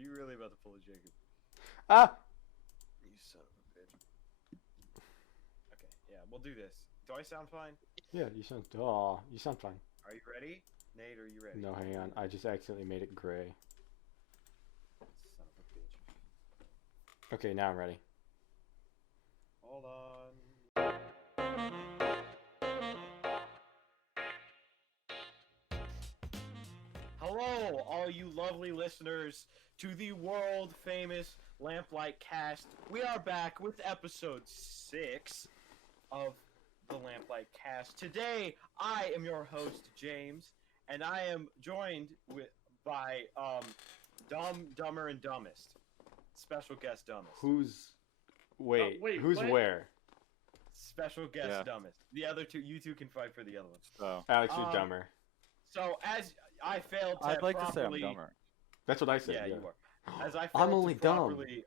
you really about to pull a Jacob? Ah! You son of a bitch. Okay, yeah, we'll do this. Do I sound fine? Yeah, you sound fine. Are you ready? Nate, are you ready? No, hang on. I just accidentally made it gray. Son of a bitch. Okay, now I'm ready. Hold on. Hello, all you lovely listeners, to the world famous LampLightCast. We are back with episode 6 of the LampLightCast. Today, I am your host, James, and I am joined by Dumb, Dumber, and Dumbest. Special guest Dumbest. Who's who's what? where? Special guest Dumbest. The other two, you two can fight for the other one. Oh. Alex, you're dumber. So, as I failed to I'd like properly... to say I'm dumber. That's what I said. Yeah, Yeah, you are. As I I'm failed only to dumb. properly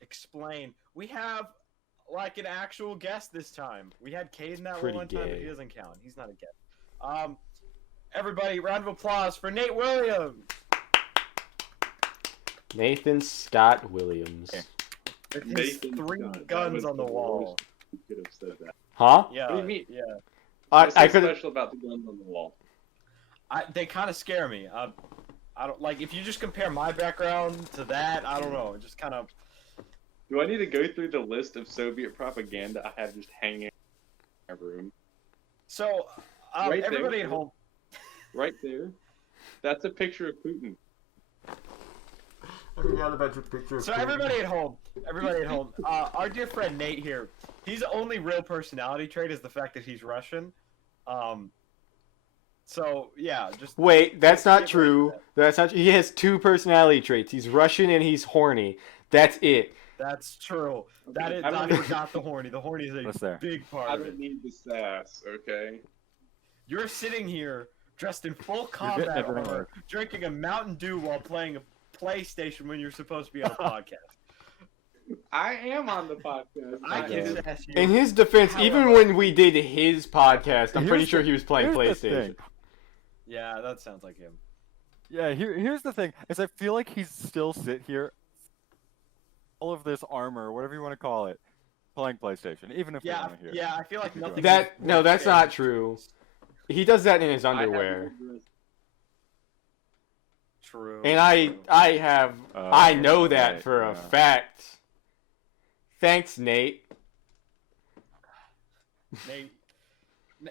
explain, we have like an actual guest this time. We had Caden that Pretty one time, but he gay. doesn't count. He's not a guest. Everybody, round of applause for Nate Williams. Nathan Scott Williams. Okay. With his Nathan 3 Scott. guns on the wall. You could have said that. Huh? Yeah. What do you mean? Yeah. What's I so could. special about the guns on the wall? They kind of scare me. I don't like if you just compare my background to that. I don't know. It just kind of. Do I need to go through the list of Soviet propaganda I have just hanging in my room? So, Right there. everybody at home. Right there. That's a picture of Putin. I forgot about your picture. So everybody at home, our dear friend Nate here, his only real personality trait is the fact that he's Russian. So yeah, just Wait, that's not get true. rid of That's not. He has 2 personality traits. He's Russian and he's horny. That's it. That's true. Okay, That is. I I don't need- forgot the horny. The horny is What's a there? big part I of it. don't need the sass, okay? You're sitting here dressed in full You're combat getting everything armor, right. drinking a Mountain Dew while playing a PlayStation when you're supposed to be on a podcast. I am on the podcast. I Okay. can ask you. In his defense, even However- when we did his podcast, I'm pretty Here's sure the- he was playing here's the PlayStation. thing. Yeah, that sounds like him. Yeah, here's the thing, is I feel like he's still sit here, all of this armor, whatever you want to call it, playing PlayStation, even if Yeah, we're not here. yeah. I feel like nothing. No, that's not changed. true. He does that in his I have underwear. no dress. True. And I have, I know that right, for a yeah. fact. Thanks, Nate.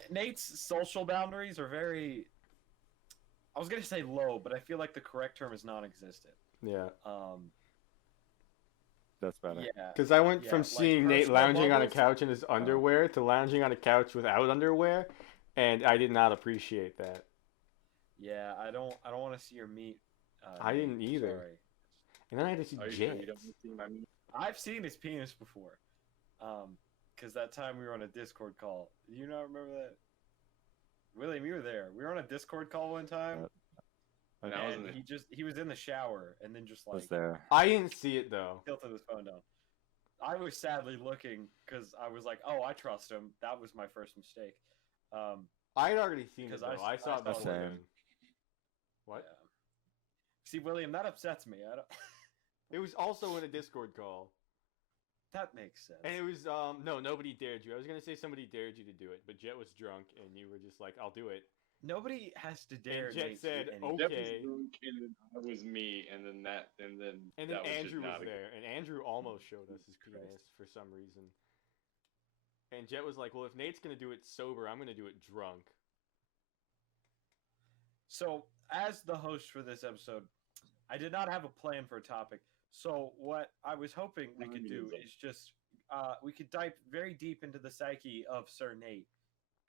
Nate's social boundaries are very. I was gonna say low, but I feel like the correct term is non-existent. Yeah. That's better. Yeah. Because I went Yeah, from like seeing Nate personal lounging on a bubbles? couch in his underwear to lounging on a couch without underwear, and I did not appreciate that. Yeah, I don't want to see your meat. I didn't Nate, either. Sorry. And then I had to see Are you sure you Jet. don't want to see my meat? I've seen his penis before. Because that time we were on a Discord call. Do you not remember that? William, you were there. We were on a Discord call one time, And I was in and the- he was in the shower, and then just Was like there? I didn't see it though. tilted his phone down. I was sadly looking because I was like, "Oh, I trust him." That was my first mistake. I had already seen it 'Cause though. I I saw it saw it. before. Same. him. What? Yeah. See, William, that upsets me. I don't... It was also in a Discord call. That makes sense. And it was no, nobody dared you. I was gonna say somebody dared you to do it, but Jet was drunk and you were just like, I'll do it. Nobody has to dare. And Jet Nate to said, do anything. Jeff okay. was drunk, and then I was me, and then And then that was Andrew just was not a there, good- and Andrew almost showed us his Christ. penis for some reason. And Jet was like, well, if Nate's gonna do it sober, I'm gonna do it drunk. So, as the host for this episode, I did not have a plan for a topic. So, what I was hoping we could do is just we could dive very deep into the psyche of Sir Nate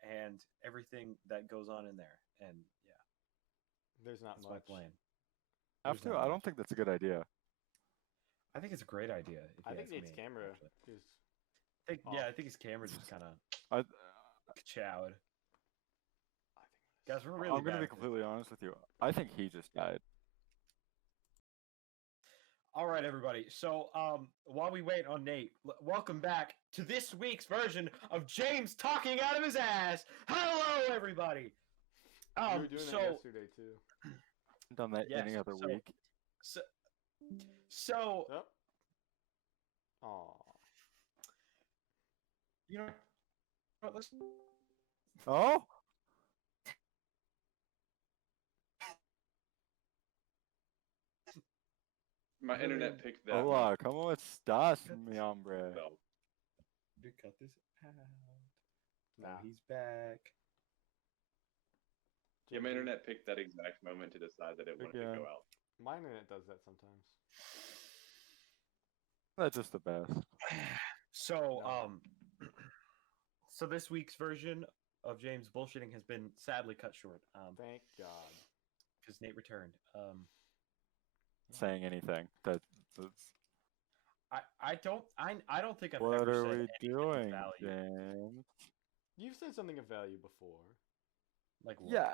and everything that goes on in there. And yeah, There's not that's my much. plan. Have There's to? not I much. don't think that's a good idea. I think it's a great idea. If I you think ask Nate's me, camera actually. is. Yeah, I think his camera just kind of I, chowed. Guys, we're really. I'm gonna bad be at this. completely honest with you. I think he just died. All right, everybody. So, while we wait on Nate, welcome back to this week's version of James talking out of his ass. Hello, everybody. You were doing that yesterday too. Done that yes, any other so- week. So, So, Oh. Aw. you know what? Let's Oh, My internet picked that. hola, ¿cómo estás, mi hombre? So, to cut this out. Nah. Oh, he's back. yeah, my internet picked that exact moment to decide that it wanted to Again. go out. My internet does that sometimes. That's just the best. So, No. so this week's version of James bullshitting has been sadly cut short. Thank God. Because Nate returned. Saying anything. That's I don't think I've what ever are said we anything of doing, value. James? You've said something of value before. Like what? Yeah.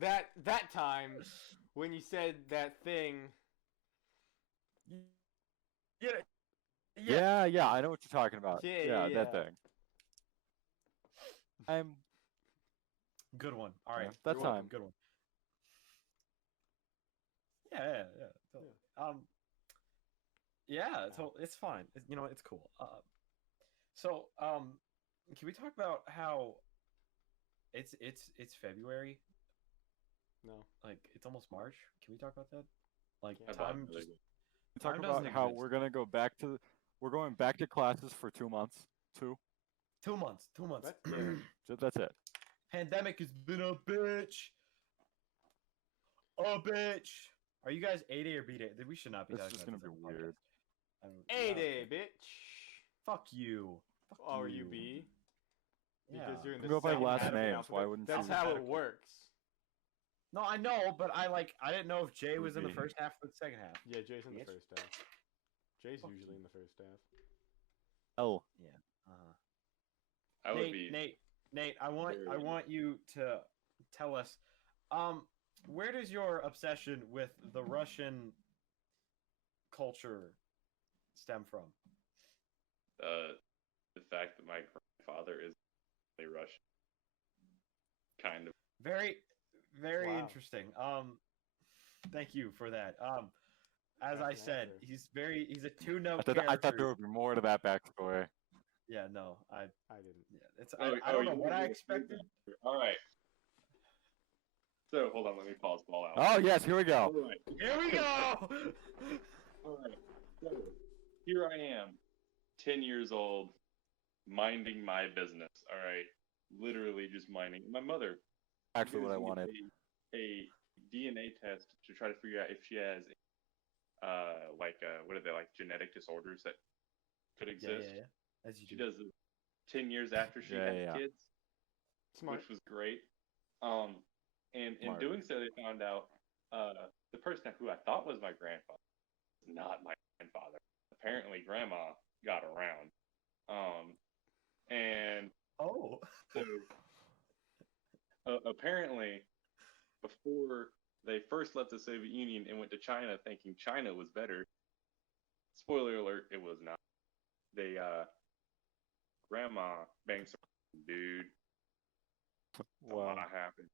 That time when you said that thing. Yeah. Yeah, I know what you're talking about. Yeah. That thing. Good one. All right. Yeah, that You're welcome. time. Good one. Yeah. Totally. Yeah. So it's fine. It's cool. So can we talk about how it's February? No. Like it's almost March. Can we talk about that? Like Yeah. time Really just good. Talk time about doesn't how exist. we're going back to classes for 2 months. 2 months. 2 months. That's That's it. Pandemic has been a bitch. A bitch. Are you guys A-Day or B-Day? We should not be It's talking just about gonna this be on the weird. podcast. I don't- A-Day, no. bitch. Fuck you. Fuck Oh, are you. you B? Yeah. Because you're in the Go by second last half of the names. alphabet. Why wouldn't That's you? how it Alphabetical. works. No, I know, but I didn't know if Jay was in the B. first half or the second half. Yeah, Jay's in the Bitch. first half. Jay's Fuck usually you. in the first half. Oh, I would be. Nate, I want Very- you to tell us, where does your obsession with the Russian culture stem from? The fact that my grandfather is Russian. Kind of. Very, very Wow. interesting. Thank you for that. As That's I an said, answer. he's a two-note I thought character. there would be more to that backstory. Yeah, no, I didn't. it's Oh, I don't know you what need I to expected. All right. So hold on, let me pause the ball out. Oh yes, here we All go. right. Here we go. All right. So here I am, 10 years old, minding my business. All right. Literally just minding. My mother Actually, goes what I and wanted. gets a DNA test to try to figure out if she has what are they, like genetic disorders that could exist. Yeah. As you She do. does it 10 years after she Yeah, had yeah. kids, Smart. which was great. And in Smart. doing so, they found out the person who I thought was my grandfather was not my grandfather. Apparently, grandma got around. And Oh. so apparently, before they first left the Soviet Union and went to China thinking China was better, spoiler alert, it was not. They, grandma banged some dude. A Wow. lot happened.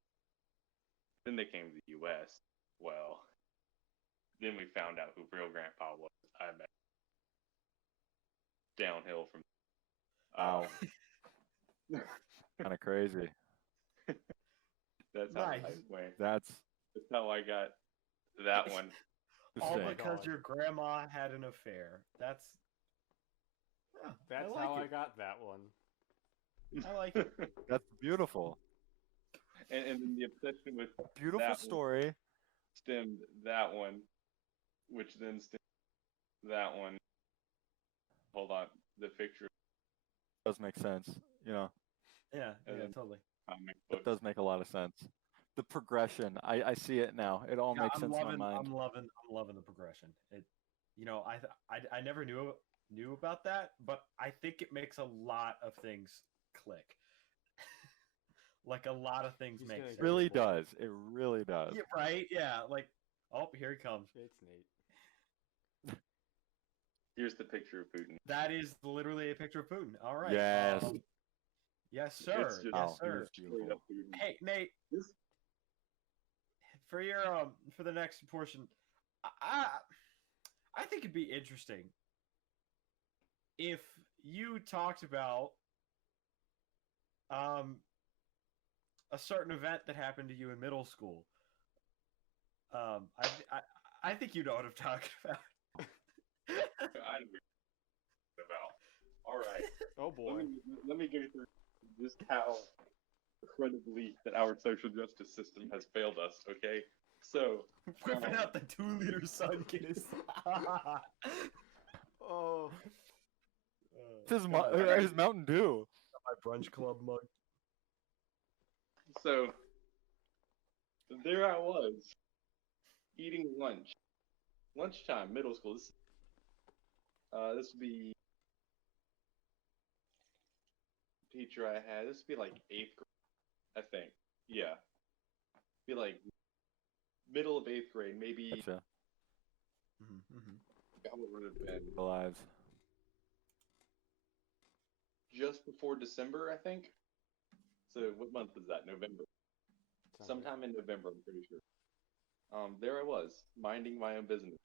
Then they came to the U.S. Well, then we found out who real grandpa was. I bet. Downhill from. Wow. Kind of crazy. That's how Nice. life went. That's That's how I got that one. All insane. because God. your grandma had an affair. That's That's I like how it. I got that one. I like it. That's beautiful. and then the obsession with Beautiful that story. stemmed that one, which then stemmed that one. Hold on, the picture Does make sense. You know, Yeah, And then- totally. comic it books. does make a lot of sense. The progression, I see it now. It all Yeah, makes sense in my mind. I'm loving the progression. It, I never knew about that, but I think it makes a lot of things click. Like a lot of things He's make gonna sense. It really Well, does. It really does. Yeah, right? Yeah, like oh, here he comes. It's Nate. Here's the picture of Putin. That is literally a picture of Putin. All right. Yes. Yes, sir. It's just- Yes, Oh, he sir. was Straight beautiful. up Putin. Hey, Nate. This- for your for the next portion, I I think it'd be interesting if you talked about a certain event that happened to you in middle school. I think you know what I'm talking about. I know what about. All right. Oh boy. Let me go through just how incredibly that our social justice system has failed us. Okay. So Whipping out the 2-liter Sun Guinness. Oh. His Mountain Dew. My brunch club mug. So there I was eating lunchtime, middle school. This would be teacher I had. This would be like 8th grade, I think. Yeah, be like middle of 8th grade, maybe. Gotcha. How would it have been? Lives. Just before December, I think. So what month was that? November. Sometime in November, I'm pretty sure. There I was, minding my own business,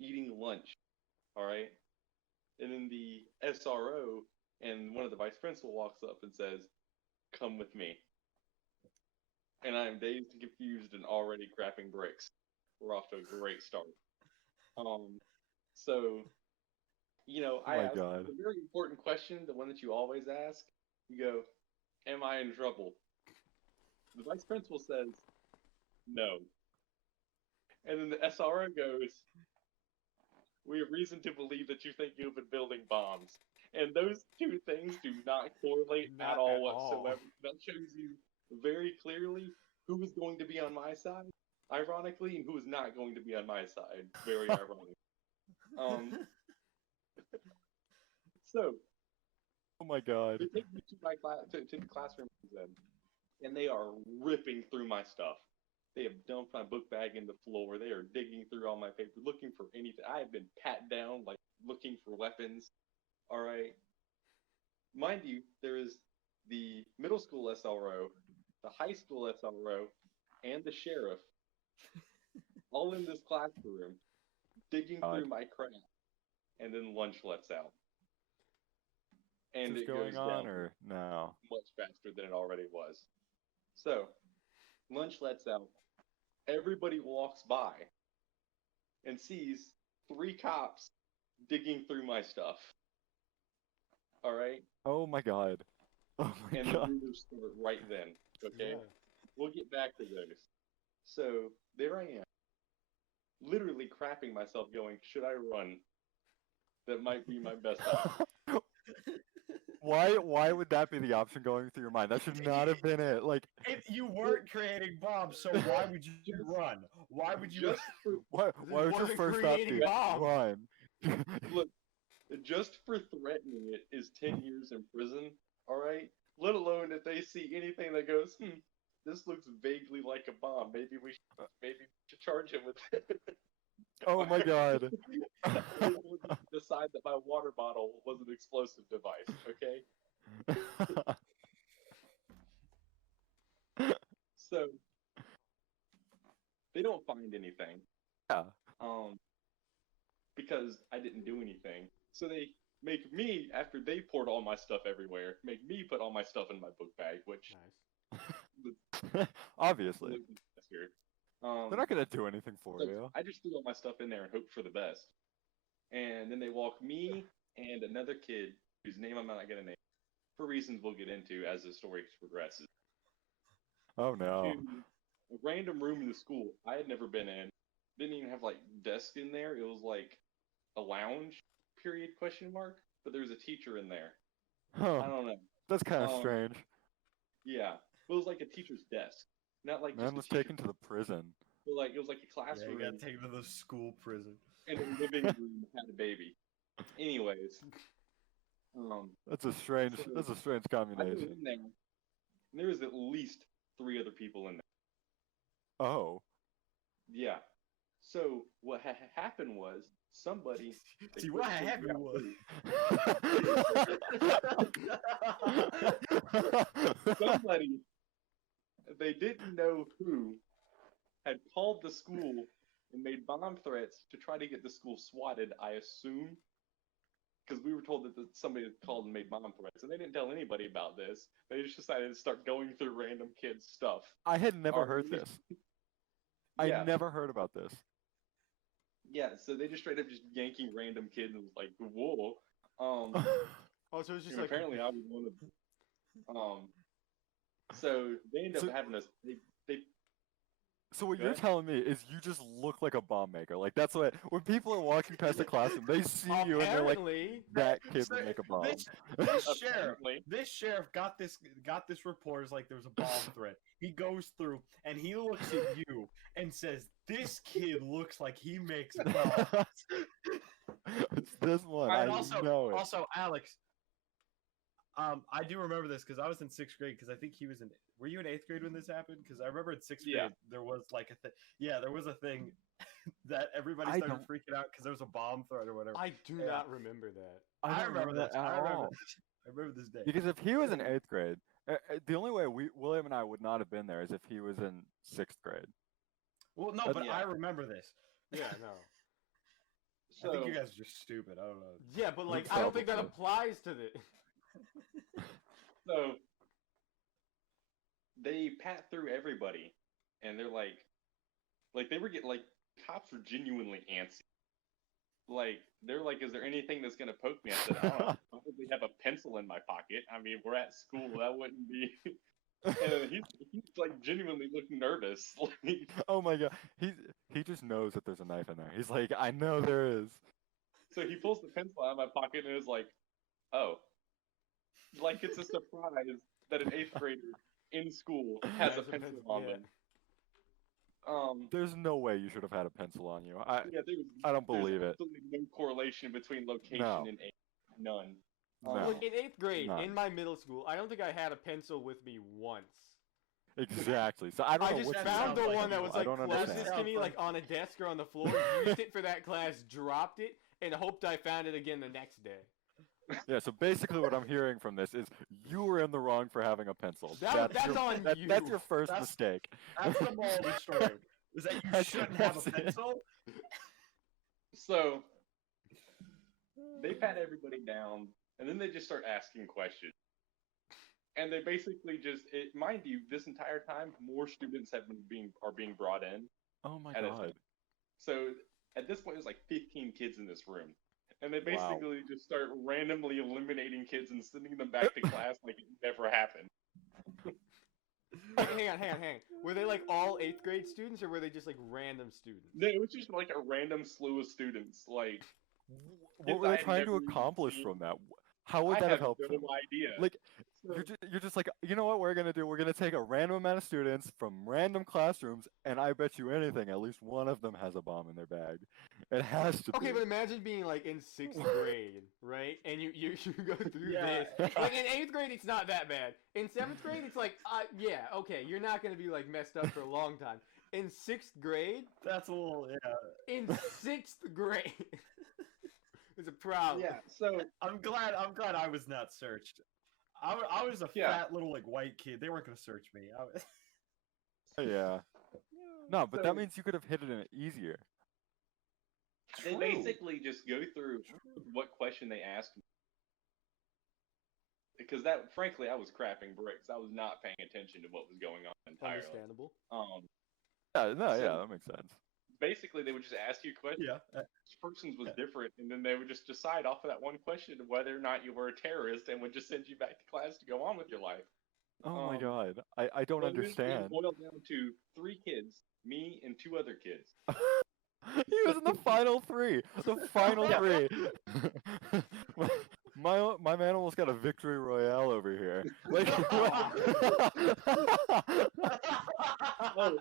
eating lunch. All right. And then the SRO and one of the vice principal walks up and says, "Come with me." And I am dazed and confused and already crapping bricks. We're off to a great start. So, I asked a very important question, the one that you always ask. You go, "Am I in trouble?" The vice principal says, "No." And then the SRO goes, "We have reason to believe that you think you've been building bombs." And those two things do not correlate Not at all at whatsoever. That shows you very clearly who is going to be on my side, ironically, and who is not going to be on my side, very ironic. So, Oh my god. they take me to my to the classroom then, and they are ripping through my stuff. They have dumped my book bag in the floor. They are digging through all my paper, looking for anything. I have been pat down, like looking for weapons. All right. Mind you, there is the middle school SRO, the high school SRO, and the sheriff all in this classroom, digging through my crap, and then lunch lets out. And Is it this going goes on down or no? much faster than it already was. So, lunch lets out. Everybody walks by and sees 3 cops digging through my stuff. All right? Oh my god. Oh my And god. the rumors start right then. Okay? Yeah. We'll get back to those. So, there I am. Literally crapping myself going, should I run? That might be my best option. Why would that be the option going through your mind? That should not have been it. Like, You weren't creating bombs, so why would you run? Why would you? Just for, why would your wasn't first stop creating be bombs. run? look, just for threatening it is 10 years in prison, all right? Let alone if they see anything that goes, this looks vaguely like a bomb. Maybe we should charge him with it. Oh my god. Decide that my water bottle was an explosive device, okay? So they don't find anything. Yeah. Because I didn't do anything. So they make me, after they poured all my stuff everywhere, make me put all my stuff in my book bag, which Nice. Obviously. here. They're not gonna do anything for So you. I just threw all my stuff in there and hoped for the best. And then they walk me and another kid whose name I'm not gonna name for reasons we'll get into as the story progresses. Oh no. To a random room in the school I had never been in. Didn't even have like desks in there. It was like a lounge period question mark. But there was a teacher in there. Huh. I don't know. That's kind of strange. Yeah, it was like a teacher's desk, not like Man just was a teacher. taken to the prison. But like it was like a Yeah, classroom you got taken to the school prison. and a living room had a baby. Anyways, That's a strange I go combination. in there, and there was at least 3 other people in there. Oh. Yeah. So what happened was somebody. See what happened was. Somebody. They didn't know who had called the school and made bomb threats to try to get the school swatted, I assume. Because we were told that somebody had called and made bomb threats, and they didn't tell anybody about this. They just decided to start going through random kids' stuff. I had never Or- heard this. Yeah. I never heard about this. Yeah, so they just straight up just yanking random kids and was like, whoa. Oh, so it's just And like apparently I was one of them. So they ended So- up having us. They So what Go you're ahead. telling me is you just look like a bomb maker. Like that's what when people are walking past the classroom, they see you and they're like, apparently. that kid So would make a bomb. This sheriff got this report as like there's a bomb threat. He goes through and he looks at you and says, "This kid looks like he makes bombs." It's this one. And I also, know it. also Alex, I do remember this because I was in 6th grade. Because I think he was in. Were you in 8th grade when this happened? Because I remember in 6th Yeah. grade there was like a thing. Yeah, there was a thing that everybody I started don't- freaking out because there was a bomb threat or whatever. I do Yeah. not remember that. I don't remember that this. at I remember all. this. I remember this day. Because if he was in 8th grade, the only way William and I would not have been there is if he was in 6th grade. Well, no, That's- but Yeah. I remember this. Yeah, no. so I think you guys are just stupid. I don't know. Yeah, but like I don't think that Probably. applies to the. so they pat through everybody, and they're like they were getting cops were genuinely antsy. Like they're like, "Is there anything that's gonna poke me?" I said, "I don't know. I probably have a pencil in my pocket. I mean, we're at school. That wouldn't be." And he's like genuinely looking nervous. Like, Oh my god, he just knows that there's a knife in there. He's like, I know there is. so he pulls the pencil out of my pocket and is like, "Oh," like it's a surprise that an 8th grader in school has a pencil on yeah. them. There's no way you should have had a pencil on you. Yeah, I don't there's believe it. absolutely no correlation between location No. and age. None. No. Look, in 8th grade, None. in my middle school, I don't think I had a pencil with me once. Exactly. So I don't I know just which found sounds the like one that you. was I like don't closest understand. to me, like on a desk or on the floor, used it for that class, dropped it, and hoped I found it again the next day. Yeah, so basically what I'm hearing from this is you were in the wrong for having a pencil. That's on you. That's your first That's- mistake. That's the moral of the story. Is that you shouldn't have a That's it. pencil? So they pat everybody down, and then they just start asking questions. And they basically mind you, this entire time, more students are being brought in. Oh my at a god. time. So at this point, there's like 15 kids in this room, and they Wow. basically just start randomly eliminating kids and sending them back to class like it never happened. Hang on. Were they like all 8th grade students, or were they just like random students? No, it was just like a random slew of students. Like What were I they had trying never to even accomplish seen. from that? How would I that have have helped no them? idea. Like, So- you're just like, you know what we're gonna do? We're gonna take a random amount of students from random classrooms, and I bet you anything, at least one of them has a bomb in their bag. It has to Okay, be. but imagine being like in 6th grade, right? And you go through Yeah. this. Like in 8th grade, it's not that bad. In 7th grade, it's like, yeah, okay, you're not gonna be like messed up for a long time. In 6th grade, That's a little, yeah. in 6th grade, there's a problem. yeah, so I'm glad I was not searched. I was a Yeah. fat little like white kid. They weren't gonna search me. Yeah. No, but So- that means you could have hit it in easier. they True. basically just go through what question they asked me. Because frankly, I was crapping bricks. I was not paying attention to what was going on entirely. Understandable. Yeah, no, So- yeah, that makes sense. Basically, they would just ask you questions. Yeah. Each person's was Yeah. different, and then they would just decide off of that one question whether or not you were a terrorist, and would just send you back to class to go on with your life. Oh my Um, god, I don't But usually it understand. boiled down to 3 kids, me and 2 other kids. He was in the final three. The final Yeah. three. my man almost got a victory royale over here. Like, Oh,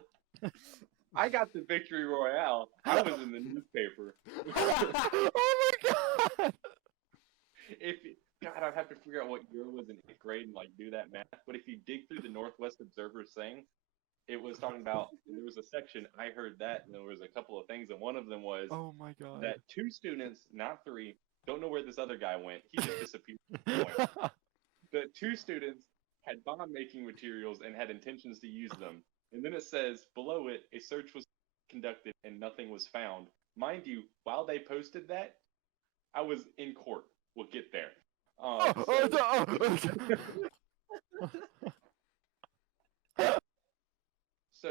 I got the victory royale. I was in the newspaper. oh my god! God, I'd have to figure out what year it was in 8th grade and like do that math. But if you dig through the Northwest Observer's thing, it was talking about there was a section I heard that, and there was a couple of things, and one of them was Oh my god! that 2 students, not 3, don't know where this other guy went. He just disappeared. The 2 students had bomb making materials and had intentions to use them. And then it says below it, a search was conducted and nothing was found. Mind you, while they posted that, I was in court. We'll get there. So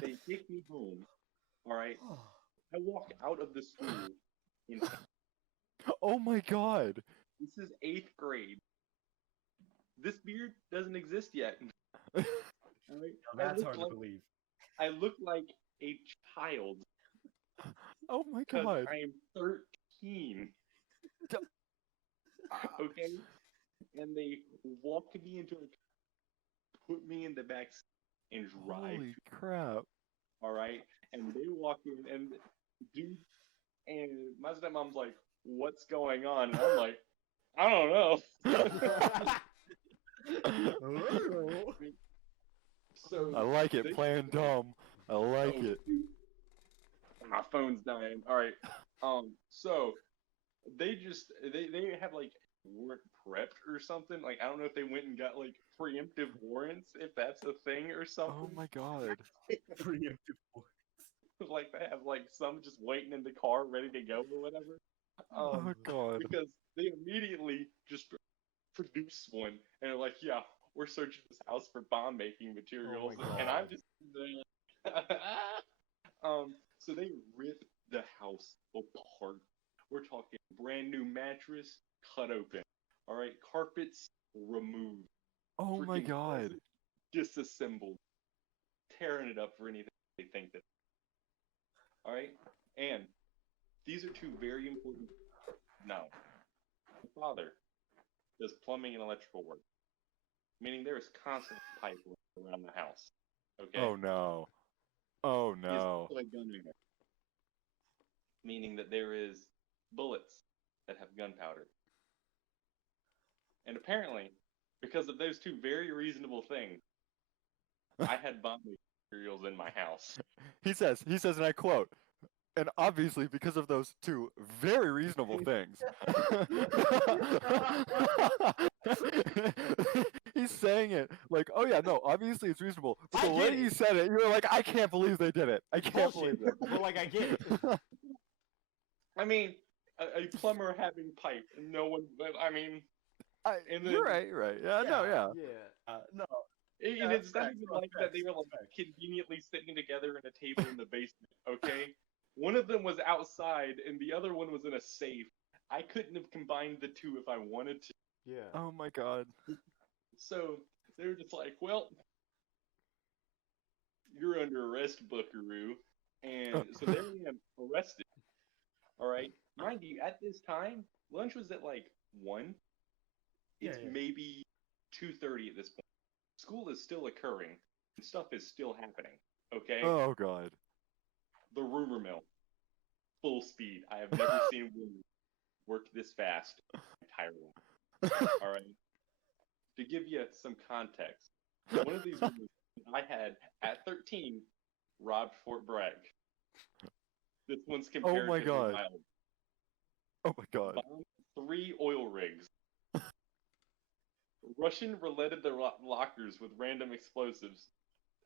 they take me home. All right. I walk out of the school. In, Oh my god. this is 8th grade. This beard doesn't exist yet. All right? Now that's hard to believe. I look like a child Oh my because god. I am 13. Okay? And they walk me into a, put me in the back seat and drive. Holy crap. All right? And they walk in and dude, and my stepmom's like, "What's going on?" And I'm like, "I don't know." So I like it, they- playing dumb. I like Oh, it. dude. My phone's dying. All right. So they have like weren't prepped or something. Like I don't know if they went and got like preemptive warrants, if that's a thing or something. Oh my god. Preemptive. Like they have like some just waiting in the car ready to go or whatever. Oh god. Because they immediately just produce one and they're like, "Yeah, we're searching this house for bomb making materials," and I'm just so they rip the house apart. We're talking brand new mattress cut open. All right, carpets removed. Oh my Freaking god. closet disassembled, tearing it up for anything they think that. All right, and these are two very important. Now, my father does plumbing and electrical work, meaning there is constant pipe around the house. Okay. Oh no. Oh He has no. also a gun in there, meaning that there is bullets that have gunpowder. And apparently, because of those two very reasonable things, I had bomb materials in my house. He says, and I quote, and obviously because of those two very reasonable things. He's saying it like, oh yeah, no, obviously it's reasonable. But the I way get it. you said it, you were like, I can't believe they did it. I can't Bullshit. believe it. But like I get it. I mean, a plumber having pipe, and no one. I mean, And You're then- right, you're right. Yeah, no, yeah. Yeah. No. and Yeah, it's not facts, even bro, like that they were like facts. conveniently sitting together in a table in the basement. Okay, one of them was outside, and the other one was in a safe. I couldn't have combined the two if I wanted to. Yeah. Oh my god. So they were just like, "Well, you're under arrest, Buckaroo," and so there I am, arrested. All right, mind you, at this time, lunch was at like 1. It's Yeah, yeah. maybe 2:30 at this point. School is still occurring, and stuff is still happening. Okay, Oh god. the rumor mill, full speed. I have never seen rumors work this fast in my entire life. All right. To give you some context, one of these rumors I had at 13 robbed Fort Bragg. This one's my comparatively God. mild. Oh my god. Bombed 3 oil rigs. Russian rouletted the lockers with random explosives.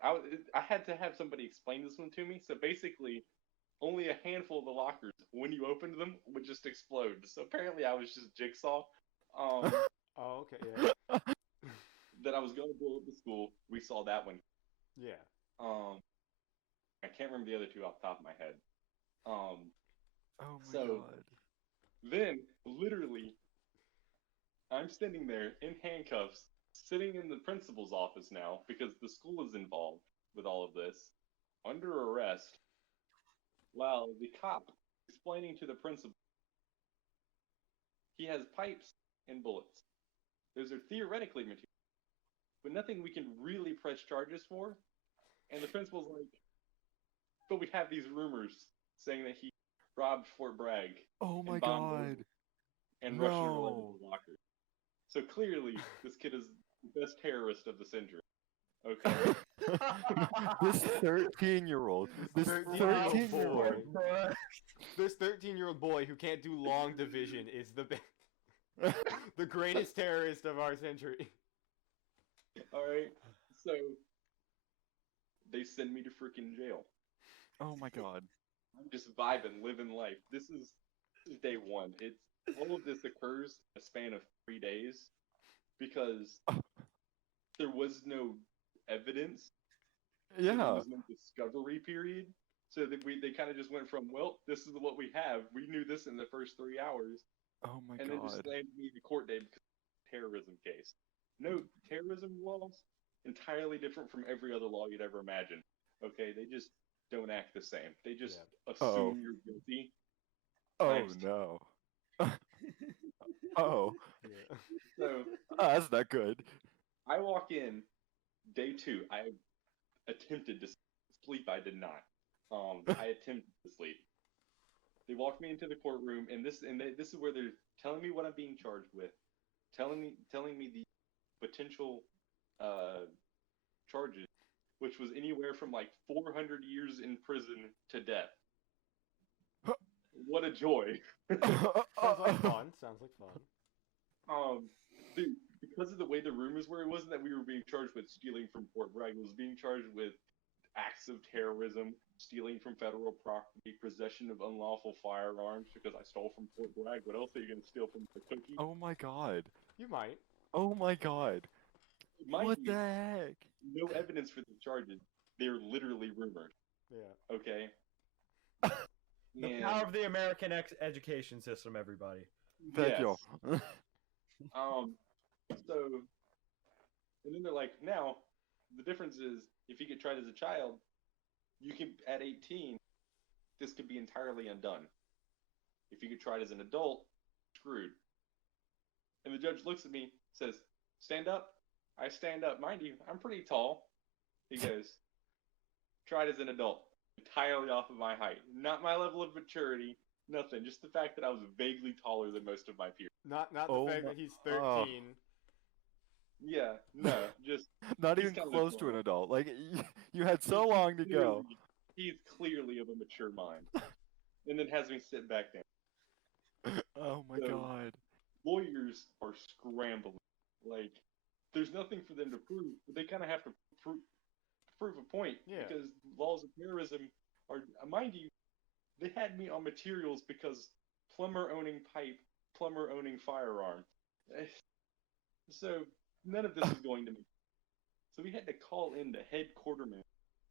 I had to have somebody explain this one to me. So basically, only a handful of the lockers, when you opened them, would just explode. So apparently, I was just Jigsaw. Oh, okay. Yeah. That I was going to blow up the school. We saw that one. Yeah. I can't remember the other two off the top of my head. Oh my So- god. Then, literally, I'm standing there in handcuffs, sitting in the principal's office now because the school is involved with all of this, under arrest, while the cop is explaining to the principal he has pipes and bullets. Those are theoretically material, but nothing we can really press charges for. And the principal's like, but we have these rumors saying that he robbed Fort Bragg Oh my and bombed god. and Russian No. roulette locker. So clearly, this kid is the best terrorist of the century. Okay. This 13-year-old. This 13-year-old 13-year-old. This 13-year-old boy who can't do long division is the greatest terrorist of our century. All right. So they send me to freaking jail. Oh my god. I'm just vibing, living life. This is day one. It's all of this occurs in a span of 3 days because there was no evidence. So there Yeah. was no discovery period. So that they kind of just went from, well, this is what we have. We knew this in the first 3 hours, Oh my and then just god. landed me the court date because of the terrorism case. No, terrorism laws entirely different from every other law you'd ever imagine. Okay, they just don't act the same. They just Uh-oh. assume you're guilty. Oh Times two. no. Oh. Yeah. So That's not good. I walk in day two. I attempted to sleep. I did not. I attempted to sleep. They walked me into the courtroom, and this is where they're telling me what I'm being charged with, telling me the potential charges, which was anywhere from like 400 years in prison to death. What a joy! Sounds like fun. Sounds like fun. Dude, because of the way the rumors were, it wasn't that we were being charged with stealing from Fort Bragg. It was being charged with acts of terrorism, stealing from federal property, possession of unlawful firearms because I stole from Fort Bragg. What else are you going to steal from the cookie? Oh my god. You might. Oh my god. Mind What you, the heck? no evidence for the charges. They're literally rumors. Yeah. Okay. The power of the American education system, everybody. Thank you. So, and then they're like, now, the difference is, if you get tried as a child, you can, at 18, this could be entirely undone. If you get tried as an adult, screwed. And the judge looks at me, says, stand up. I stand up. Mind you, I'm pretty tall. He goes, tried as an adult. Entirely off of my height. Not my level of maturity, nothing. Just the fact that I was vaguely taller than most of my peers. Not Oh the fact my- that he's oh. 13. Yeah, no, just Not He's even kind of close to an adorable. adult. Like you had so long to go. He's clearly of a mature mind. And then has me sit back down. Oh my So- god. Lawyers are scrambling. Like, there's nothing for them to prove, but they kind of have to prove a point. Yeah. Because laws of terrorism are, mind you, they had me on materials because plumber owning pipe, plumber owning firearm. So none of this is going to make sense. So we had to call in the head quarterman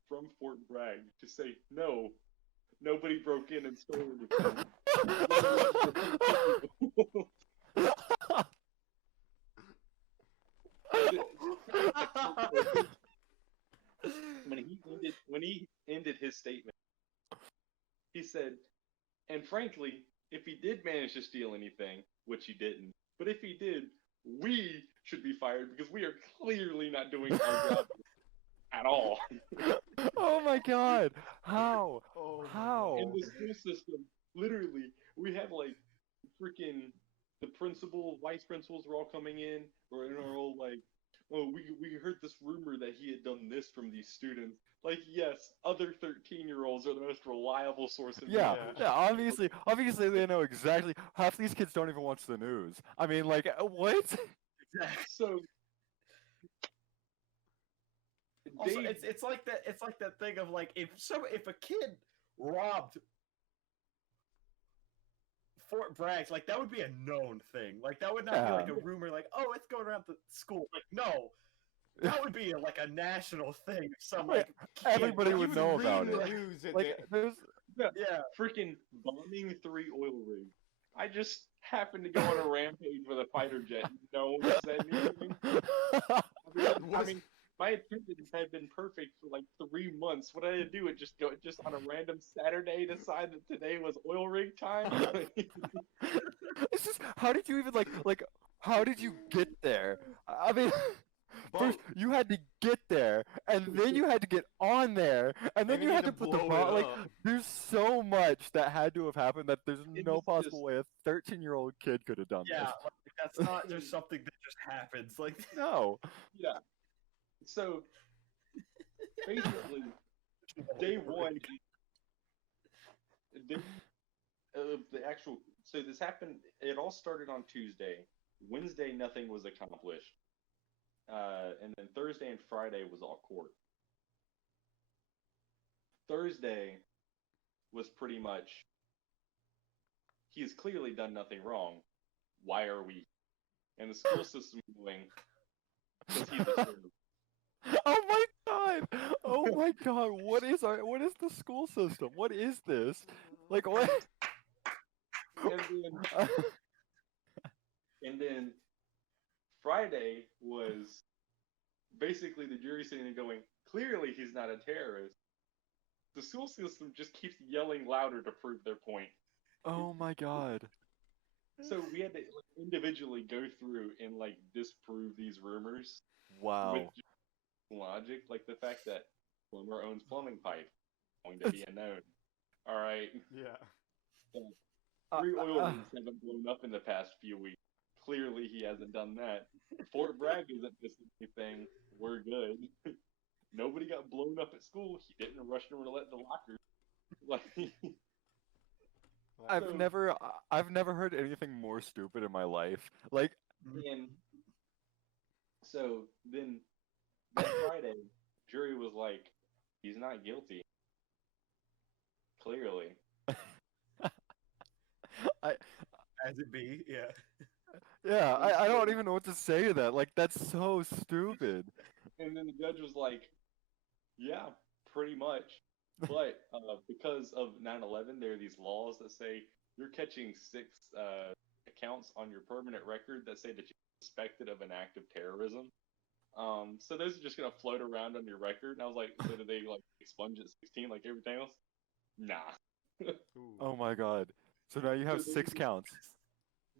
from Fort Bragg to say, no, nobody broke in and stole anything. when he ended his statement, he said, and frankly, if he did manage to steal anything, which he didn't, but if he did, we should be fired because we are clearly not doing our job at all. Oh my god. How? Oh, How? In the school system, literally, we have like freaking the principal, vice principals were all coming in, or are all like, oh, we heard this rumor that he had done this from these students. Like, yes, other 13-year-olds are the most reliable source of Yeah, information. yeah, obviously they know exactly. Half these kids don't even watch the news. I mean, like, what? So, Also, they, it's like that thing of like if a kid robbed Fort Bragg, like that would be a known thing. Like that would not be like a rumor, like oh it's going around the school. Like no, that would be like a national thing. Some like kid, Everybody like, would you know read about the it. news and Like, there's. Yeah. freaking bombing 3 oil rigs. I just happened to go on a rampage with a fighter jet. No one said anything. I mean, my attendance had been perfect for like 3 months. What did I do? Just on a random Saturday decide that today was oil rig time? It's just, how did you even like? How did you get there? I mean. First, you had to get there, and then you had to get on there, and then you had to put the blow it bomb. Like, up. there's so much that had to have happened that there's It no was possible just- way a 13-year-old kid could have done Yeah, this. like, that's not just something that just happens. Like No. Yeah. So, basically, day one, the actual. So this happened. It all started on Tuesday. Wednesday, nothing was accomplished. And then Thursday and Friday was all court. Thursday was pretty much, he has clearly done nothing wrong. Why are we? And the school system going, because he's a terrorist. Oh my god! Oh my god! What is the school system? What is this? Like what? And then Friday was basically the jury sitting there going, clearly he's not a terrorist. The school system just keeps yelling louder to prove their point. Oh my god! So we had to individually go through and disprove these rumors with Wow. logic, like the fact that plumber owns plumbing pipe, going to be a known. All right, Yeah. 3 oil rings haven't blown up in the past few weeks. Clearly, he hasn't done that. Fort Bragg isn't missing anything. We're good. Nobody got blown up at school. He didn't Russian roulette the locker. Like, I've So- never heard anything more stupid in my life. Like, and so then that Friday, jury was like, he's not guilty. Clearly. As it be, yeah. yeah, I don't even know what to say to that. Like, that's so stupid. And then the judge was like, yeah, pretty much. But because of 9/11, there are these laws that say you're catching 6 accounts on your permanent record that say that you're suspected of an act of terrorism. So those are just going to float around on your record. And I was like, so do they expunge at 16 like everything else? Nah. Ooh. Oh my god. So now you have So they 6 were counts.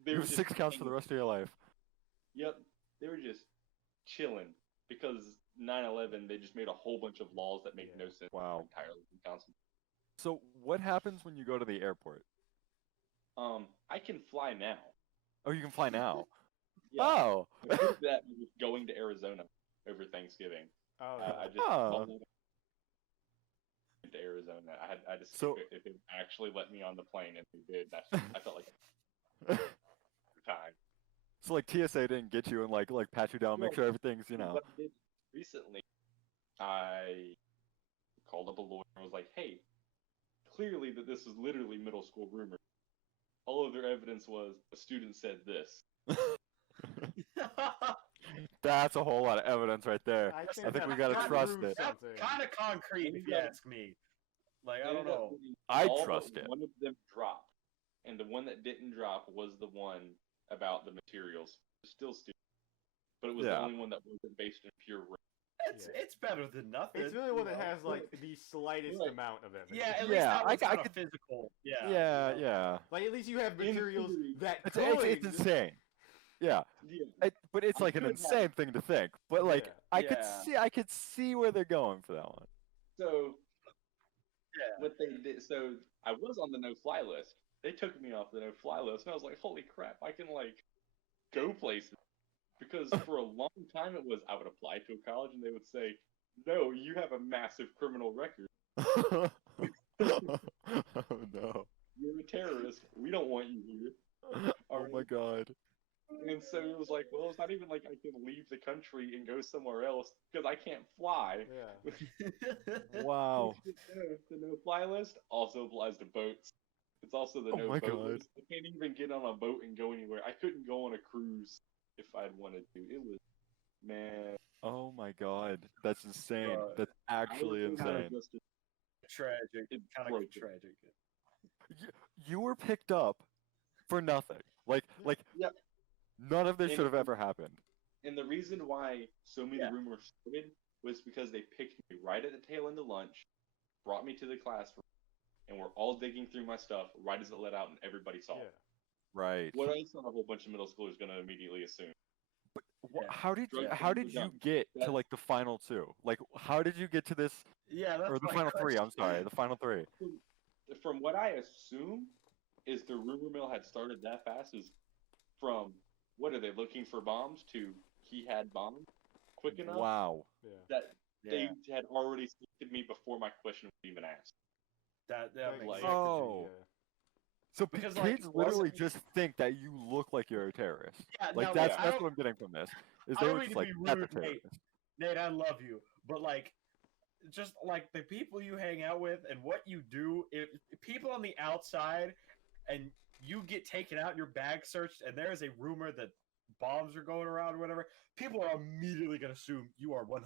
They You were have just 6 counts for the hanging- rest of your life. Yep. They were just chilling because 9/11, they just made a whole bunch of laws that make no sense. Wow. Entirely inconsistent. So what happens when you go to the airport? I can fly now. Oh, you can fly now. Yeah. Oh. I did that with going to Arizona over Thanksgiving. Oh, I just Oh. went to Arizona. I had to see So- if it actually let me on the plane, and they did. I felt like time. So like TSA didn't get you and like pat you down, make No. sure everything's What I did recently, I called up a lawyer and was like, "Hey, clearly that this is literally middle school rumor. All of their evidence was a student said this." That's a whole lot of evidence right there. I I think think we that gotta might trust prove it. That's something. kind of concrete, if you ask me. Like, I don't Ended up know. getting I'd all but trust it. One of them dropped, and the one that didn't drop was the one about the materials. Still stupid, but it was the Yeah. only one that wasn't based in pure rumor. It's better than nothing. It's really one you that know? has the slightest Right. amount of evidence. Yeah, at least Yeah, that one's I not a could- physical. Yeah. Yeah, you know? yeah. Like at least you have In materials theory. that It's could. it's insane. Yeah. Yeah. But it's I like an could have- insane thing to think. But like Yeah. I could see where they're going for that one. So Yeah. what they did, so I was on the no-fly list. They took me off the no-fly list, and I was like, "Holy crap! I can go places." Because for a long time it was I would apply to a college and they would say, "No, you have a massive criminal record. Oh no. You're a terrorist. We don't want you here." Oh my god. And so it was like, well, it's not even like I can leave the country and go somewhere else because I can't fly. Yeah. Wow. The no-fly list also applies to boats. It's also the Oh my no-boat God. list. I can't even get on a boat and go anywhere. I couldn't go on a cruise if I'd wanted to. It was, man. Oh my god. That's insane. God. That's actually I was insane. just- Tragic. It's Kind of broken. tragic. You were picked up for nothing. Like Yep. none of this And- should have ever happened. And the reason why so many Yeah. rumors started was because they picked me right at the tail end of lunch, brought me to the classroom, and were all digging through my stuff right as it let out and everybody saw Yeah. it. Right. What else are a whole bunch of middle schoolers going to immediately assume? Wha- Yeah. How did Drug how things did are you done. get to That's- like the final 2? Like how did you get to this Yeah, that's or the my final 3? I'm question. sorry, the final 3. From what I assume is the rumor mill had started that fast is from what are they looking for bombs to he had bombs quick enough Wow. Yeah. that they Yeah, had already selected me before my question was even asked. that Like, makes like- sense. Oh. So Because, like, kids literally wasn't- just think that you look like you're a terrorist. Yeah, Like now, that's I that's don't- what I'm getting from this. Is I they don't were mean just to like be that's a rude, Nate. terrorist. Nate, I love you, but like, just like the people you hang out with and what you do. If people on the outside and you get taken out, your bag searched, and there is a rumor that bombs are going around or whatever, people are immediately going to assume you are 100%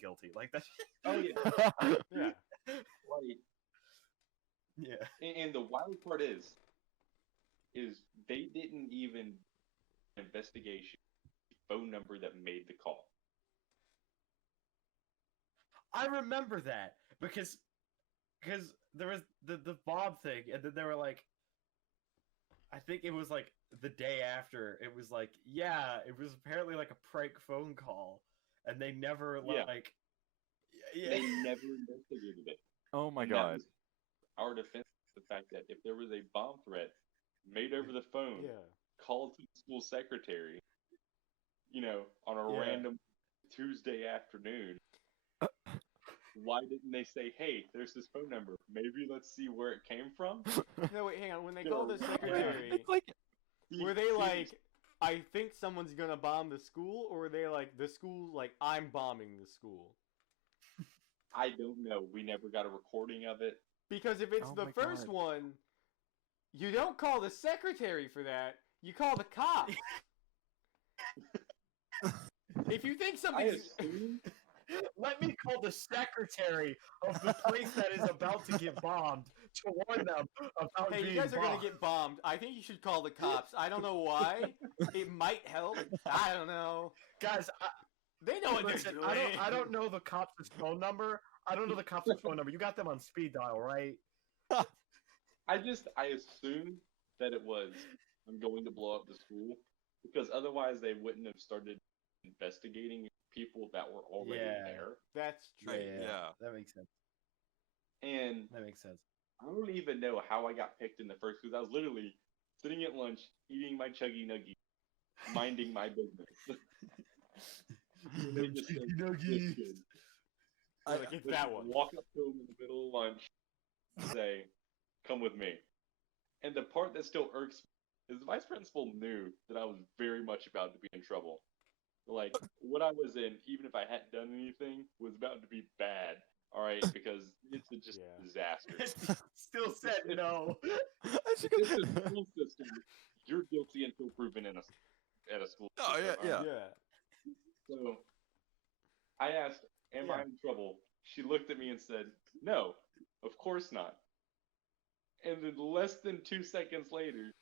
guilty. Like that. Oh yeah, Yeah. like, Yeah. and the wild part is they didn't even investigation phone number that made the call. I remember that because there was the Bob thing, and then they were like, I think it was like the day after, it was like, yeah, it was apparently like a prank phone call, and they never Yeah. like, They never investigated it. Oh my And that god. was our defense, the fact that if there was a bomb threat made over the phone, Yeah. called to the school secretary, on a Yeah. random Tuesday afternoon, why didn't they say, hey, there's this phone number, maybe let's see where it came from? No, wait, hang on. When they Yeah, called the yeah. secretary, It's like were they like, I think someone's gonna bomb the school, or were they like, the school, like, I'm bombing the school? I don't know. We never got a recording of it. Because if it's Oh the my first God. one, you don't call the secretary for that. You call the cops. If you think I something's assume Let me call the secretary of the place that is about to get bombed to warn them about hey, being you guys are gonna bombed. get bombed, I think you should call the cops. I don't know why. It might help. I don't know. Guys, They know what listen, they're doing. I don't know the cops' phone number. I don't know the cops' phone number. You got them on speed dial, right? I assumed that it was, I'm going to blow up the school, because otherwise they wouldn't have started investigating people that were already Yeah. there. That's true. Yeah. That makes sense. And That makes sense. I don't even know how I got picked in the first, because I was literally sitting at lunch, eating my chuggy nuggy, minding my business. They just said, "This kid." They're like, it's They that just one. Walk up to him in the middle of lunch, and say, "Come with me." And the part that still irks me is the vice principal knew that I was very much about to be in trouble. Like, what I was in, even if I hadn't done anything, was about to be bad. All right, because it's just Yeah. a disaster. Still said no. I should It's a go- school system. You're guilty until proven at a school. Oh, yeah, system, yeah. alright? Yeah. So I asked, "Am I in trouble?" She looked at me and said, "No, of course not." And then less than 2 seconds later,